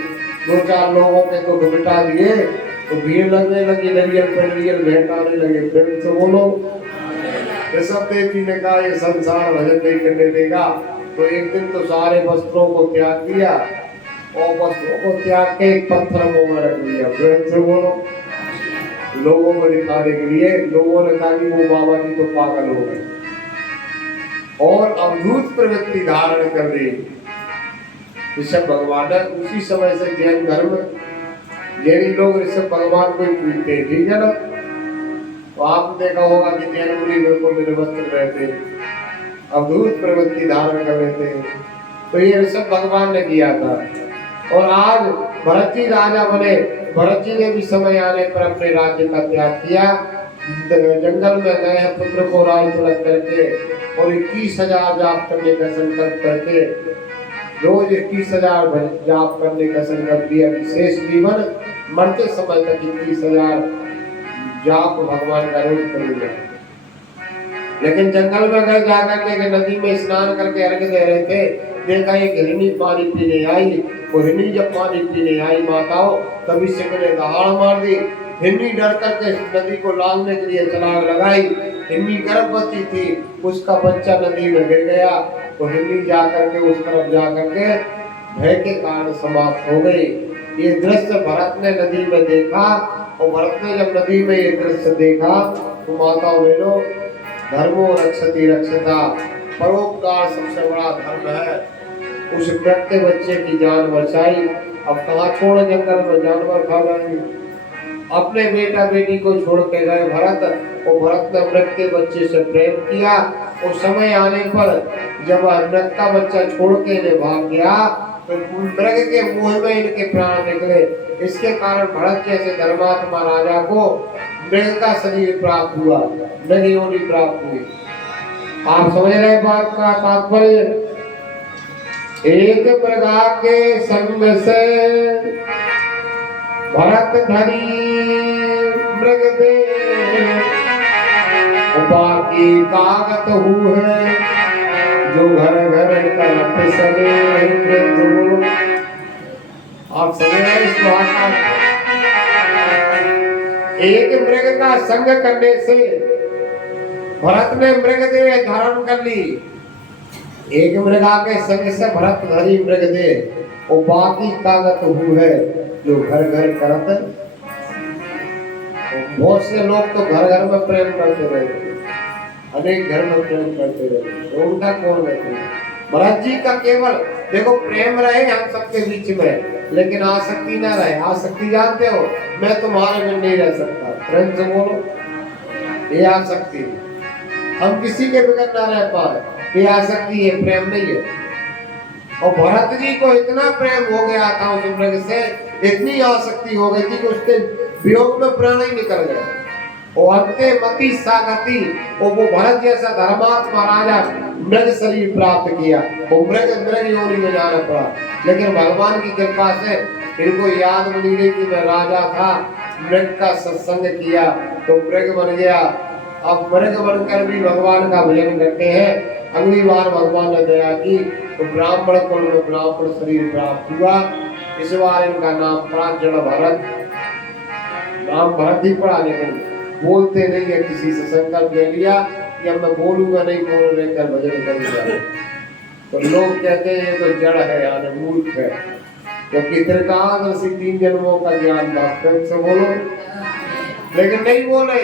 दो चार लोगों के तो बिठा दिए तो भीड़ लगने लगी, नरियल पे नरियल भेंट आने लगे। फिर से बोलो, सतदेव जी ने कहा ये संसार भजन नहीं करने देगा, तो एक दिन तो सारे वस्त्रों को त्याग दिया, और वस्त्रों को त्याग के एक पत्थर मुंह में रख लिया। फिर से बोलो, लोगों को दिखाने के लिए। लोगों ने कहा कि वो बाबा जी तो पागल हो गए, और अद्भुत प्रवृत्ति धारण कर दी। ऋषभ भगवान ने उसी समय से जैन धर्म, जैनी लोग ऋषभ भगवान को ही पूजते, ठीक है ना। तो आपने देखा होगा कि जैन मुनि बिल्कुल निर्वस्त्र रहते, अद्भुत प्रवृत्ति धारण कर लेते हैं। तो ये ऋषभ भगवान ने किया था। और आज भरत जी राजा बने। भरत जी ने भी समय आने पर अपने राज्य का त्याग किया, जंगल में गए, पुत्र को राज तिलक करके और 21,000 जाप करने का संकल्प करके, रोज 21,000 जाप करने का संकल्प लिया। शेष जीवन मरते समय तक 21,000 जाप भगवान का रोज करूंगा। लेकिन जंगल में गए, जाकर के नदी में स्नान करके अर्घ दे रहे थे, देखा एक हिरनी पानी पीने आई। वो हिरनी जब पानी पीने आई माताओं, तभी सिंह ने दहाड़ मार दी। हिरनी डर करके नदी को लांघने के लिए छलांग लगाई। हिरनी गर्भवती थी, उसका बच्चा नदी में गिर गया। तो हिरनी जाकर के उस तरफ जाकर के भय के कारण समाप्त हो गई। ये दृश्य भरत ने नदी में देखा, और भरत ने जब नदी में ये दृश्य देखा तो माताओं बहनों, धर्मो रक्षति रक्षता, परोपकार सबसे बड़ा धर्म है। उस मृत बच्चे की जान बचाई। अब कहाँ छोड़, जंगल में जानवर खा जाएंगे। अपने बेटा बेटी को छोड़ के गए भरत, और भरत ने मृत के बच्चे से प्रेम किया। और समय आने पर जब मृत का बच्चा छोड़ के इन्हें भाग गया, तो मृग के मुंह में इनके प्राण निकले। इसके कारण भरत जैसे धर्मात्मा राजा को मृग का शरीर प्राप्त हुआ, मृग योनि प्राप्त हुई। आप समझ रहे बात का तात्पर्य। एक मृगा के संग से भरत धनी मृग दे, बाकी कागत हुए जो घर घर करते सगे। आप समझ रहे इस बात का। एक मृग का संग करने से भरत ने मृग देह धारण कर ली। एक मृगा के संग से भरत धरी मृग दे, और बाकी कागत हुए जो घर घर करत। बहुत से लोग तो घर घर में प्रेम करते रहते, अनेक घर में प्रेम करते रहते, तो उनका कौन रहते। भरत जी का केवल देखो प्रेम रहे हम सबके बीच में, लेकिन आसक्ति ना रहे। आसक्ति जानते हो, मैं तुम्हारे में नहीं रह सकता, प्रेम से बोलो, ये आसक्ति। हम किसी के बगैर ना रह पाए, ये आसक्ति है, प्रेम नहीं है। और भरत जी को इतना प्रेम हो गया था उस मृग से, इतनी आसक्ति हो गई थी कि उसके वियोग में प्राण ही निकल गया। और अंते मति सागति, और वो भरत जैसा धर्मात्मा राजा मृग शरीर प्राप्त किया, वो मृग योनि में जाना पड़ा। लेकिन भगवान की कृपा से इनको याद बनी रही कि मैं राजा था, मृग का सत्संग किया तो मृग बन गया। अब मृग बनकर भी भगवान का भजन करते हैं। अगली बार भगवान ने दया की तो ब्राह्मण कुल में ब्राह्मण शरीर प्राप्त हुआ। इस बार इनका नाम पड़ा जड़ भरत। नाम भरत ही पड़ा, लेकिन बोलते नहीं है, किसी से संकल्प ले लिया कि अब मैं बोलूंगा नहीं, बोल लेकर भजन करूंगा। तो लोग कहते हैं ये तो जड़ है, यानी मूर्ख है, क्योंकि त्रिकालदर्शी 3 जन्मों का ज्ञान बात से बोलो, लेकिन नहीं बोले।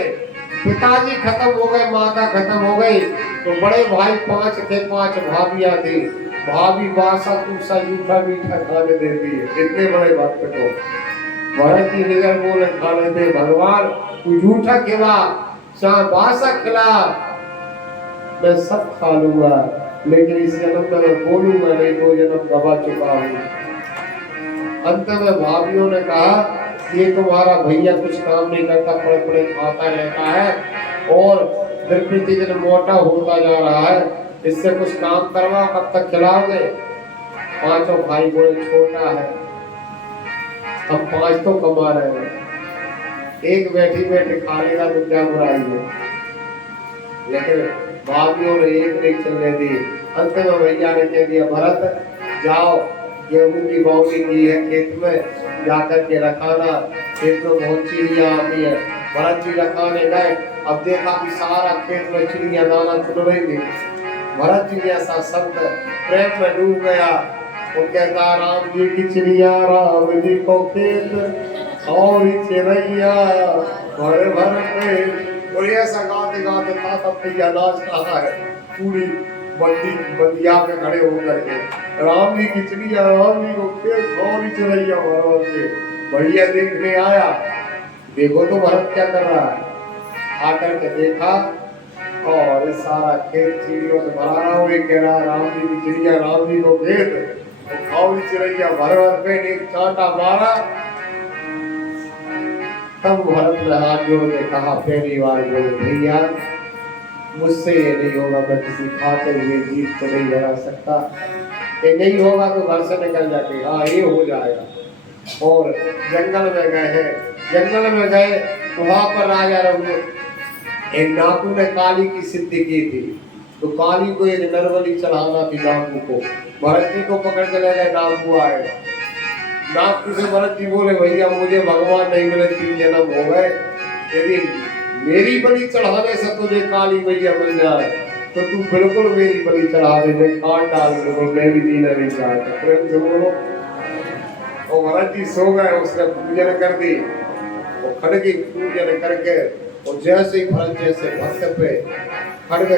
पिताजी खत्म हो गए, माता खत्म हो गई, तो बड़े भाई 5 थे, 5 भाभियां थी। भाभी बासा दूसरा जूठा मीठा खाने देती है, इतने बड़े भक्त को भरत की नजर बोले खाने दे भगवान, तू जूठा खिला चाहे बासा खिला, मैं सब खा लूंगा, लेकिन इस जन्म में मैं बोलूंगा नहीं, 2 जन्म गवा चुका हूँ। अंत में भाभियों ने कहा ये तुम्हारा भैया कुछ काम नहीं करता, पड़े पड़े खाता रहता है और दिन प्रतिदिन मोटा होता जा रहा है, इससे कुछ काम करवाओ, कब तक खिलाओगे? 5 भाई बोले छोटा है, हम 5 तो कमा रहे हैं, एक बैठी बैठी खा लेगा तो क्या बुराई है। लेकिन भाभियों ने एक नहीं चलने दी। अंत में भैया ने कह दिया भरत जाओ, गेहूं की बाउंडी की है, खेत में जाकर के रखाना, खेत में बहुत चिड़िया आती है। भरत जी रखाने गए, अब देखा कि सारा खेत में चिड़िया दाना चुन रही थी। भरत जी जैसा संत प्रेम में डूब गया, वो कहता राम जी की चिड़िया राम जी को खेत और चिड़ैया भर भर पेट। और ऐसा गाते गाते था तब भैया नाच रहा है, पूरी बंदिया पे खड़े होकर के राम जी की चिड़िया राम जी को खेत और चिड़ैया भर भर पेट। भैया देखने आया, देखो तो भरत क्या कर रहा है। आकर के देखा और सारा खेत चिड़ियों से भरा रहा हूँ, कह रहा राम जी की चिड़िया राम जी को खेत और चिड़ैया भर भर पेट, एक चांटा मारा। तब भरत ने हाथ जोड़ के कहा पहली बार बोले भैया मुझसे ये नहीं होगा, मैं किसी खाते हुए जीव को नहीं बना सकता, ये नहीं होगा तो घर से निकल जाके हाँ ये हो जाएगा। और जंगल में गए हैं, जंगल में गए तो वहां पर राजा रघु एक नाकू ने काली की सिद्धि की थी, तो काली को एक नरबली चढ़ाना थी नाकू को। भरत जी को पकड़ के ले गए, नाकू आए, नाकू से भरत जी बोले भैया मुझे भगवान नहीं मिले, 3 जन्म हो गए, यदि मेरी बलि चढ़ाने से तुझे काली मैया मिल जाए तो तू बिल्कुल मेरी बलि चढ़ा दे, मैं काट डाल दूंगा, मैं भी जीना नहीं चाहता। प्रेम से बोलो। और भरत जी सो गए, उसने पूजन कर दी, और खड़ग की पूजन करके और जैसे ही भरत जैसे भक्त पे खड़ग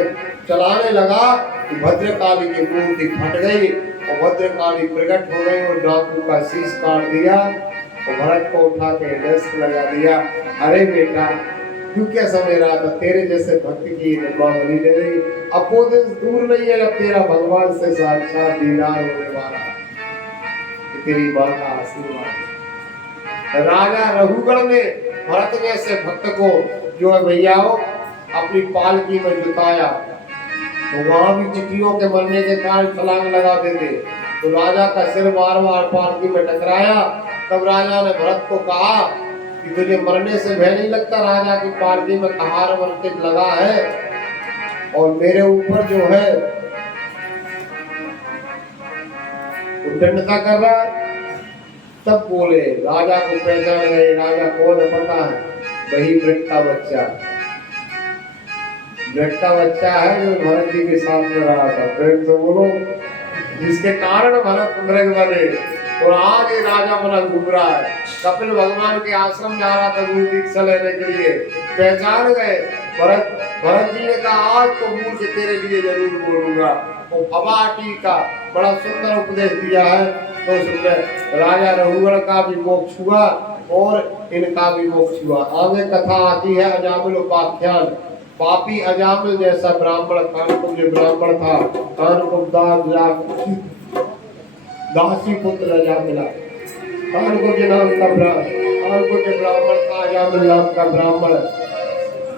चलाने लगा कि भद्रकाली की मूर्ति फट गई और भद्रकाली प्रकट हो गई और नाकू का शीश काट दिया और भरत को उठा के दस्त लगा दिया। अरे बेटा तू क्या समझ रहा था, तेरे जैसे भक्त की मां बलि दे रही, अब वो दिन दूर नहीं है जब तेरा भगवान से साक्षात दीदार होने वाला है, तेरी मां का आशीर्वाद। राजा रघुगण ने भरत जैसे भक्त को जो है भैया अपनी पालकी में जुटाया, तो वहां भी चिट्ठियों के मरने के कारण छलांग लगा देते, तो राजा का सिर बार बार पालकी में टकराया। तब राजा ने भरत को कहा कि तुझे मरने से भय नहीं लगता, राजा की पालकी में कहार बनते लगा है और मेरे ऊपर जो है उद्दंडता कर रहा है। तब बोले राजा को पहचान गए, राजा कौन है पता है, वही मृगता बच्चा, मृगता बच्चा है जो भरत जी के साथ में रहा था। प्रेम से बोलो, जिसके कारण भरत मृग बने और आज ये राजा बना घूम रहा है। कपिल भगवान के आश्रम जा रहा था गुरु दीक्षा लेने के लिए, पहचान गए भरत जी ने कहा आज तो मुंह से तेरे लिए जरूर बोलूंगा। और भवाटी का बड़ा सुंदर उपदेश दिया है, तो सुनने राजा रघुगण का भी मोक्ष हुआ और इनका भी मोक्ष हुआ। आगे कथा आती है अजामिल उपाख्यान, पापी अजामिल जैसा ब्राह्मण, कानकुब्ज जो ब्राह्मण था, कानकुब्ज दासी पुत्र अजामिला, कानकुब्ज नाम का कानकुब्ज ब्राह्मण था, अजामिल नाम का ब्राह्मण,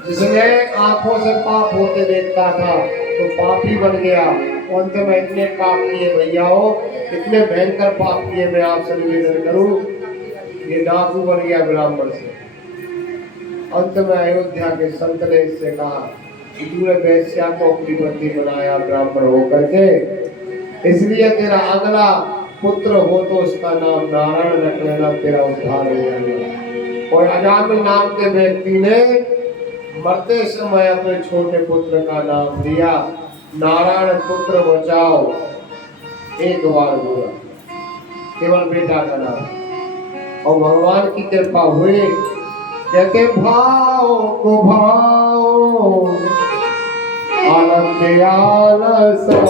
जिसने आंखों से पाप होते देखता था तो पापी बन गया। अंत में इतने पाप किए भैयाओ, इतने भयंकर पाप किए, मैं आपसे निवेदन करूं, ये डाकू बन गया ब्राह्मण से। अंत में अयोध्या के संत ने इससे कहा कि तूने वैश्या को अपनी पत्नी बनाया ब्राह्मण होकर के, इसलिए तेरा अगला पुत्र हो तो उसका नाम नारायण रख लेना, तेरा उद्धार हो जाएगा। और अजामिल नाम के व्यक्ति ने मरते समय अपने छोटे पुत्र का नाम दिया, नारायण पुत्र बचाओ, एक बार बोला, केवल बेटा का नाम। और भगवान की कृपा हुई, कहते भाव को भाव आनंद आलसो,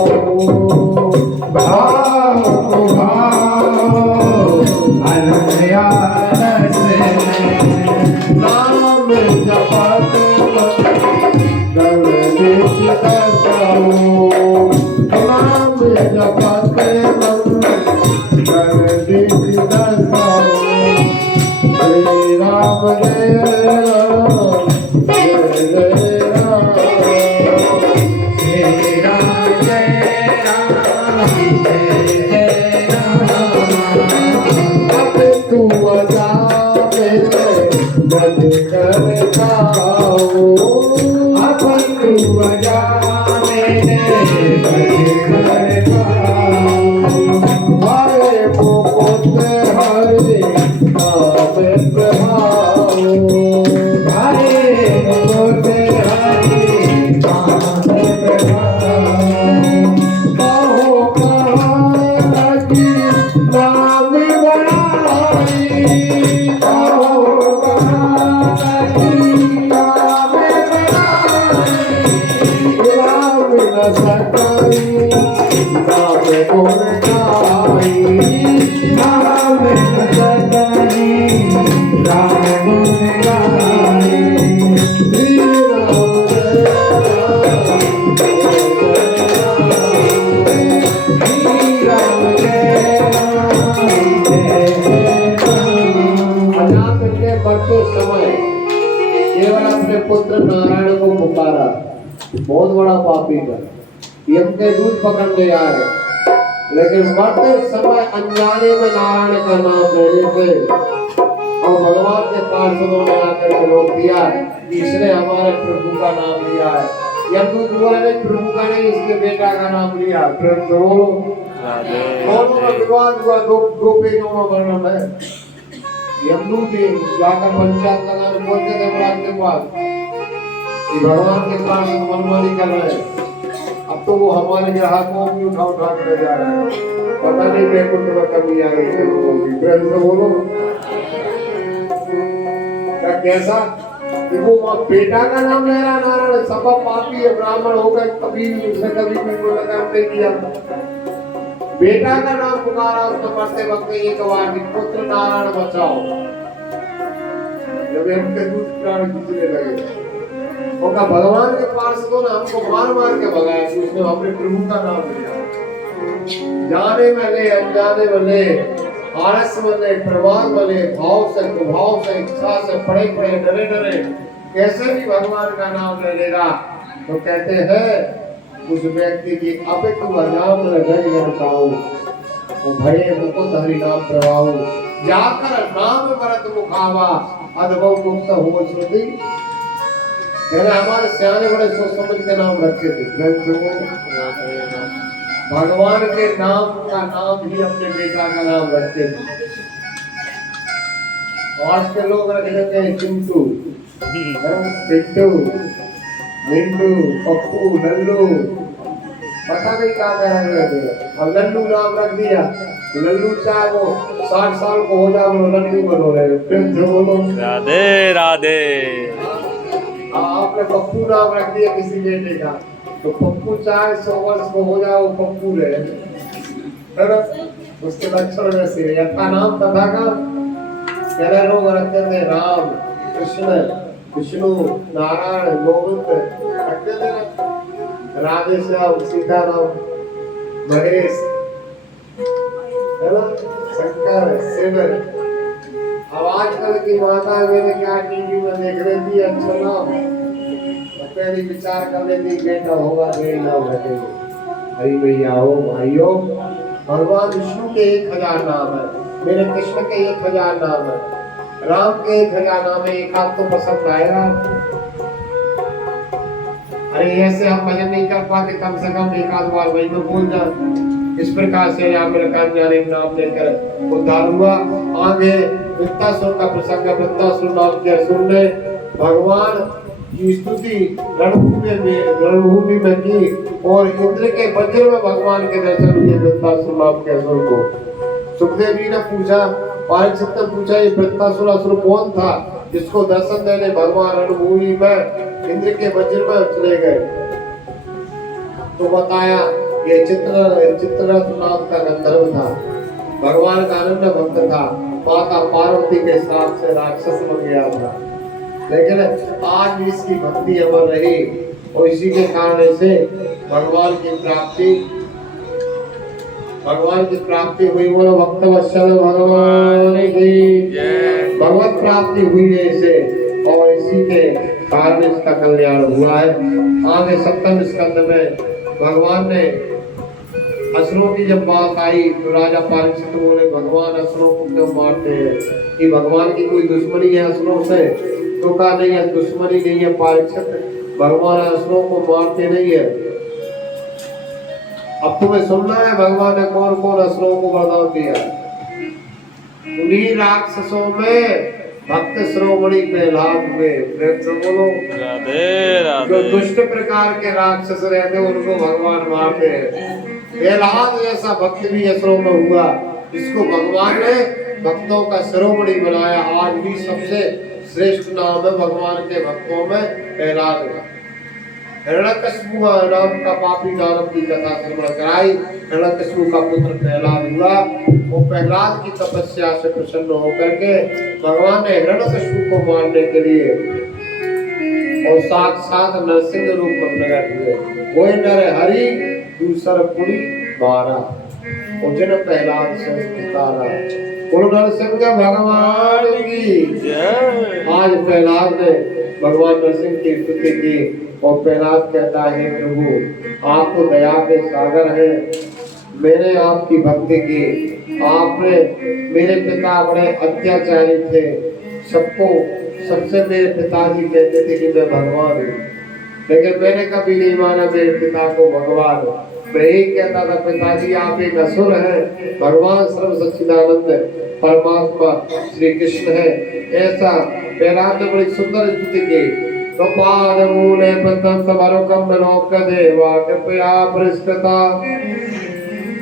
भाव को भाव आनंद आलस, नाम जपत गरुड़ दर्शो, नाम जपत गरुड़ दर्शो, श्री राम जय राम जय जय राम, श्री राम जय राम जय जय राम। अब तू अजामिल बन कर खाओ, अब तू अजामिल बन कर खाओ, हरे मुकुट हरे नाम प्रभाओ, हरे मुकुट हरे नाम प्रभाओ। कहो कहाँ की नाम बढ़ाई, कहो कहाँ की नाम बढ़ाई, राम न सकाई नाम गुण गाई, राम सदाई राम गुण गाए, श्री राम जय राम जय श्री राम जय राम जय जय राम। अजामिल ने मरते समय केवल अपने पुत्र नारायण को पुकारा, बहुत बड़ा पापी था, यम के दूध पकड़ने आए, लेकिन मरते समय अनजाने में नारायण का नाम लेने से और भगवान के पार्षदों ने आकर के रोक दिया कि इसने हमारे प्रभु का नाम लिया है। यमदूत बोले नहीं, प्रभु का नहीं, इसके बेटा का नाम लिया। दोनों में विवाद हुआ, दो पेजों में वर्णन है। यमदूत जाकर पंचायत लगाने पहुंचे थे महाराज के पास कि भगवान के पास मनमानी कर रहे हैं, अब तो वो हमारे ग्राहकों को भी उठा कर ले जा रहे हैं, पता नहीं वैकुंठ में कमी आ गई है लोगों की। प्रेम से बोलो, क्या कैसा कि वो बेटा का नाम ले रहा नारायण, सब पापी है, ब्राह्मण हो गए, कभी उसने कभी भी कोई कर्म नहीं किया, बेटा का नाम पुकारा उसने मरते वक्त एक बार, पुत्र नारायण बचाओ। जब उनके दूध प्राण खींचने लगे, उनका भगवान के पार्षदों ने हमको मार मार के भगाया, उसने अपने प्रभु का नाम लिया। जाने वाले अनजाने वाले, आलस वाले, प्रवाद वाले, भाव से कुभाव से, इच्छा से, पड़े पड़े डरे डरे कैसे भी भगवान का नाम ले लेगा, तो कहते हैं उस व्यक्ति की अब तू अजाम गण खाओ, वो भये मुकुट हरि नाम प्रभाव, जाकर नाम व्रत मुखावा, अद्भुत मुक्त हो श्रुति। पहले हमारे सियाने बड़े सोच समझ के नाम रखे थे, भगवान के नाम का नाम ही अपने बेटा का नाम रखते थे। आज के लोग रख देते हैं चिंटू, पिंटू, मिंटू, पप्पू, लल्लू, पता नहीं क्या कह रहे थे। अब लल्लू नाम रख दिया, लल्लू चाहे वो 60 साल को हो जाए, वो लल्लू बनो रहे। प्रेम से बोलो राधे राधे। आपने पप्पू नाम रख दिया किसी बेटे का, तो पप्पू चाहे 100 वर्ष को हो जाए, वो पप्पू रहे, है ना? उसके लक्षण वैसे यथा नाम तथा का। पहले लोग रखते थे राम, कृष्ण, विष्णु नारायण गोविंद अकेले राधे श्याम सीताराम महेश है ना, शंकर शिव। अब आजकल की माता मैंने क्या टीवी में देख रही थी, अच्छा ना पहले विचार कर लेती बेटा होगा नहीं ना बेटे। हरी भैया हो भाइयों, भगवान विष्णु के 1000 नाम है, मेरे कृष्ण के 1000 नाम है, राम के 1000 नाम है। एक हाथ तो पसंद आएगा। अरे ऐसे हम भजन नहीं कर पाते, कम से कम एक आध बार वही में बोल जा। इस प्रकार से यहाँ मेरे कल्याण नाम लेकर उद्धार हुआ। आगे वृत्तासुर का प्रसंग, वृत्तासुर नाम के असुर ने भगवान की स्तुति रणभूमि में की और इंद्र के वज्र में भगवान के दर्शन हुए वृत्तासुर नाम के असुर को। सुखदेव जी ने पूछा, परीक्षित ने पूछा, ये वृत्तासुर असुर कौन था जिसको दर्शन देने भगवान रणभूमि में इंद्र के वज्र में चले गए? तो बताया ये चित्ररथ नाम का गंधर्व था, भगवान का अनन्य भक्त था, माता पार्वती के साथ से राक्षस बन गया था, लेकिन आज भी इसकी भक्ति अमर रही और इसी के कारण से भगवान की प्राप्ति हुई। बोलो भक्त वत्सल भगवान की भगवत प्राप्ति हुई है इसे, और इसी के कारण इसका कल्याण हुआ है। आगे 7वें स्कंद में भगवान ने असुरों की जब बात आई तो राजा परीक्षित बोले, भगवान असुरों को क्यों मारते हैं? कि भगवान की कोई दुश्मनी है असुरों से? तो कहा नहीं है, दुश्मनी नहीं है परीक्षित, भगवान असुरों को मारते नहीं है। अब तुम्हें सुनना है भगवान ने कौन कौन असुरों को वरदान दिया। उन्हीं राक्षसों में भक्त श्रोमणी प्रहलाद हुए। प्रेम से बोलो राधे राधे। जो दुष्ट प्रकार के राक्षस रहते उनको भगवान मारते हैं। प्रहलाद जैसा भक्त भी असुरों में हुआ, जिसको भगवान ने भक्तों का शिरोमणि बनाया। आज भी सबसे श्रेष्ठ नाम है भगवान के भक्तों में प्रहलाद का। हिरण्यकशिपु नाम का पापी दानव की कथा श्रवण कराई। हिरण्यकशिपु का पुत्र प्रहलाद हुआ। वो प्रहलाद की तपस्या से प्रसन्न होकर के भगवान ने हिरण्यकशिपु को मारने के लिए और साक्षात नरसिंह रूप में प्रकट हुए। वो नर हरि दूसर पुरी मारा और जिन प्रहलाद से उतारा। बोलो नरसिंह भगवान की जय। आज प्रहलाद ने भगवान नरसिंह की स्तुति की और प्रहलाद कहता है, प्रभु आप तो दया के सागर हैं, मैंने आपकी भक्ति की। आपने मेरे पिता बड़े अत्याचारी थे, सबसे मेरे पिताजी कहते थे कि मैं भगवान हूँ, लेकिन मैंने कभी नहीं माना मेरे पिता को भगवान। मैं यही कहता था पिताजी आप एक असुर हैं, भगवान सर्व सच्चिदानंद परमात्मा श्री कृष्ण है। ऐसा प्रहलाद ने बड़ी सुंदर स्तुति की। तो पाद मूले प्रथम समरुकम लोक देवा कृपया पुरस्कृता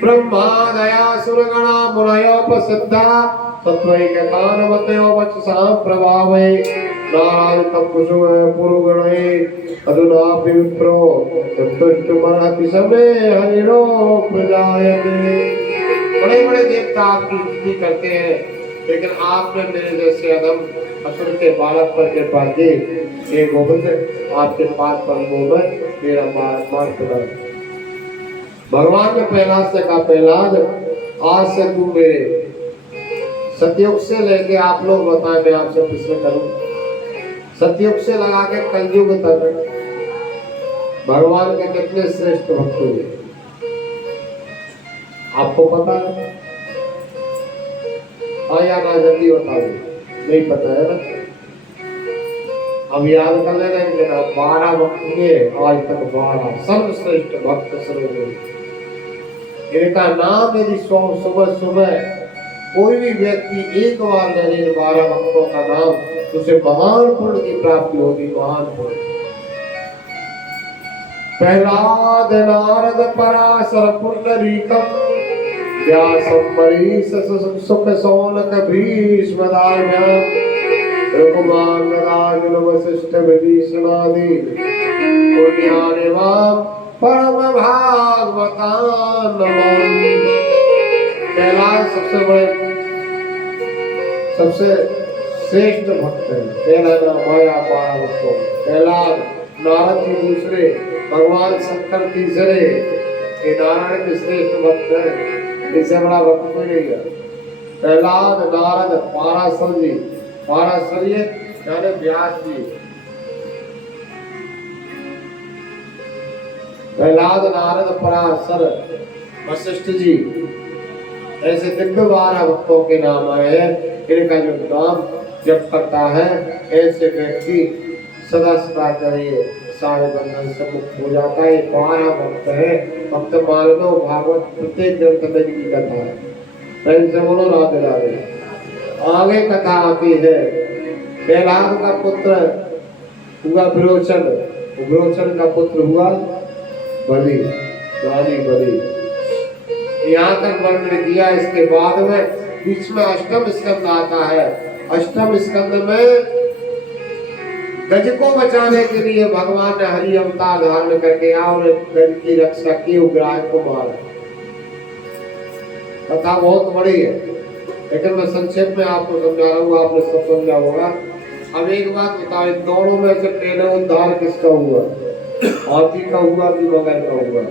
ब्रह्मा दया सुरगणा मुनयोपसिद्धा सत्वैकतानवतयो वचसां प्रभावे नारायण तपस्वे पुरुगणे अधुनापि विप्रो संतुष्टुमर्हति समे हरिरो प्रजायते। बड़े बड़े देवता आपकी स्तुति करते हैं, लेकिन आपने मेरे जैसे अधम असुर के बालक पर कृपा की। हे गोविंद आपके पास पद्मों में मेरा मान प्रदान। भगवान ने प्रहलाद से कहा, प्रहलाद आज से तू मेरे सतयुग से लेके आप लोग बताएं मैं आपसे प्रश्न करूं, सतयुग से लगा के कलयुग तक भगवान के कितने श्रेष्ठ भक्त हुए आपको पता है? हाँ या ना जल्दी बताओ, नहीं पता है ना? अब याद कर लेना, 12 भक्त हुए आज तक, 12 सर्वश्रेष्ठ भक्त सर्वोपरि। इनका नाम यदि सुबह सुबह कोई भी व्यक्ति एक बार ले ले 12 भक्तों का नाम, तो उसे महान पुण्य की प्राप्ति होगी, महान पुण्य। प्रहलाद नारद पराशर पुंडरीकम व्यासं मरीच सुख शौनक भीष्म दार्ढ्यं रघुमान राजन वशिष्ठ विभीषणादि पुण्यानि मां परम भागवतान् नमामि। प्रहलाद सबसे श्रेष्ठ भक्त है। पहला नाम माया 12 भक्तों, प्रहलाद, नारद जी दूसरे, भगवान शंकर तीसरे। ये नारायण के श्रेष्ठ भक्त है, इससे बड़ा भक्त कोई नहीं है। प्रहलाद, नारद, पाराशर जी, पाराशर यानी व्यास जी, प्रहलाद, नारद, पराशर, वशिष्ठ जी, ऐसे दिव्य 12 भक्तों के नाम आए हैं। इनका जो नाम जप करता है ऐसे व्यक्ति सदा सदा करिए सारे बंधन से मुक्त हो जाता है। 12 भक्त है। भक्त मानव भागवत प्रत्येक ग्रंथ में इनकी कथा है। प्रेम से बोलो राधे राधे। आगे कथा आती है, प्रहलाद का पुत्र हुआ विरोचन, विरोचन का पुत्र हुआ बलि, बलि। यहाँ तक वर्णन किया। इसके बाद में बीच में अष्टम स्कंद आता है। अष्टम स्कंद में गज को बचाने के लिए भगवान ने हरि अवतार धारण करके और गज की रक्षा की, उग्राह को मारा। कथा बहुत बड़ी है, लेकिन मैं संक्षेप में आपको समझा रहा हूँ, आपने सब समझा होगा। अब एक बात बताओ, दोनों में से पहले उद्धार किसका हुआ? हाथी का हुआ कि मगर का हुआ?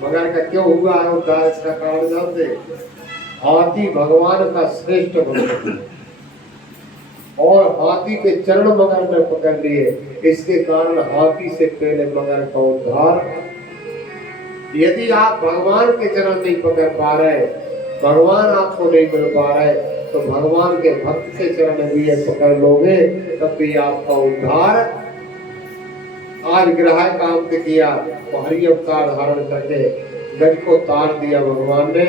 मगर का क्यों हुआ है उद्धार? इसका कारण जानते? हाथी भगवान का श्रेष्ठ भक्त और हाथी के चरण मगर ने पकड़ लिए, इसके कारण हाथी से पहले मगर का उद्धार। यदि आप भगवान के चरण नहीं पकड़ पा रहे, भगवान आपको नहीं मिल पा रहे, तो भगवान के भक्त के चरण भी पकड़ लोगे तब भी आपका उद्धार। आज ग्रह का अंत किया, हरि अवतार धारण करके गज को तार दिया भगवान ने।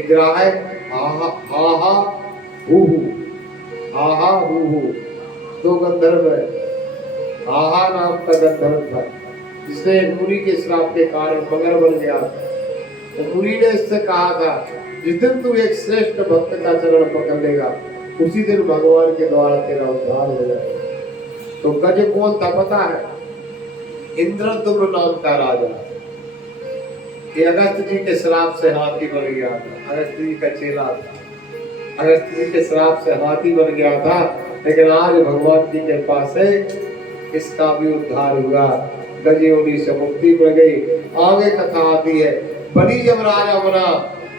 ग्रह आहा हू दो गंधर्व है। आहा नाम का गंधर्व था, जिसने मुनि के श्राप के कारण मगर बन गया। तो मुनि ने इससे कहा था, जिस दिन तू एक श्रेष्ठ भक्त का चरण पकड़ लेगा, उसी दिन भगवान के द्वारा तेरा उद्धार हो जाएगा। तो गज कौन था पता है? इंद्रद्युम्न नाम का राजा। ये अगस्त जी के श्राप से हाथी बन गया था। अगस्त जी का चेला था, अगस्त जी के श्राप से हाथी बन गया था, लेकिन आज भगवान की कृपा से इसका भी उद्धार हुआ, गजयोनी से मुक्ति मिल गई। आगे कथा आती है, बलि जब राजा बना,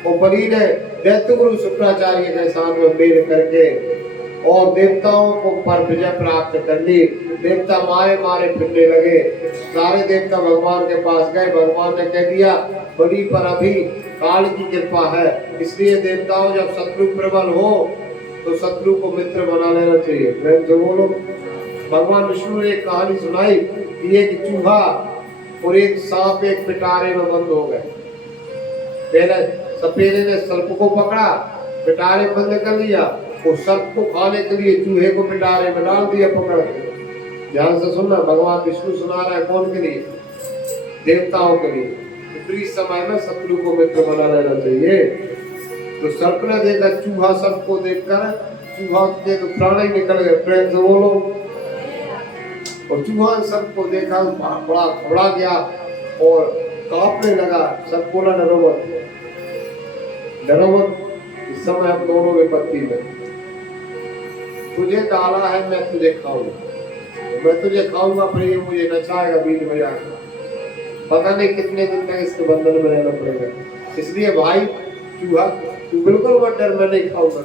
वो बलि ने दैत्य गुरु शुक्राचार्य के साथ में मेल करके और देवताओं को पर विजय प्राप्त कर ली। देवता मारे मारे फिरने लगे। सारे देवता भगवान के पास गए। भगवान ने कह दिया, बलि पर अभी काल की कृपा है, इसलिए देवताओं जब शत्रु प्रबल हो तो शत्रु को मित्र बना लेना चाहिए। प्रेम से बोलो। भगवान विष्णु ने एक कहानी सुनाई कि एक चूहा और एक सांप एक पिटारे में बंद हो गए। पहले सपेरे ने सर्प को पकड़ा, पिटारे बंद कर लिया, और सर्प को खाने के लिए चूहे को पिटारे में डाल दिया पकड़ के। ध्यान से सुनना, भगवान विष्णु सुना रहा है कौन के लिए? देवताओं के लिए। विपरीत समय में शत्रु को मित्र बना लेना चाहिए। तो सर्प ने देखा, चूहा सर्प को देखकर चूहा के तो प्राण ही निकल गए। प्रेम से बोलो। और चूहा सर्प को देखा, बड़ा घबरा गया और कांपने लगा। सर्प बोला, डरो मत, इस समय हम दोनों विपत्ति में, तुझे डाला है मैं तुझे खाऊंगा, मैं तुझे खाऊंगा, फिर ये मुझे नचाएगा बीच में जाकर। पता नहीं कितने दिन तक इसके बंधन में रहना पड़ेगा। इसलिए भाई चूहा, तू बिल्कुल मत डर, मैं नहीं खाऊंगा।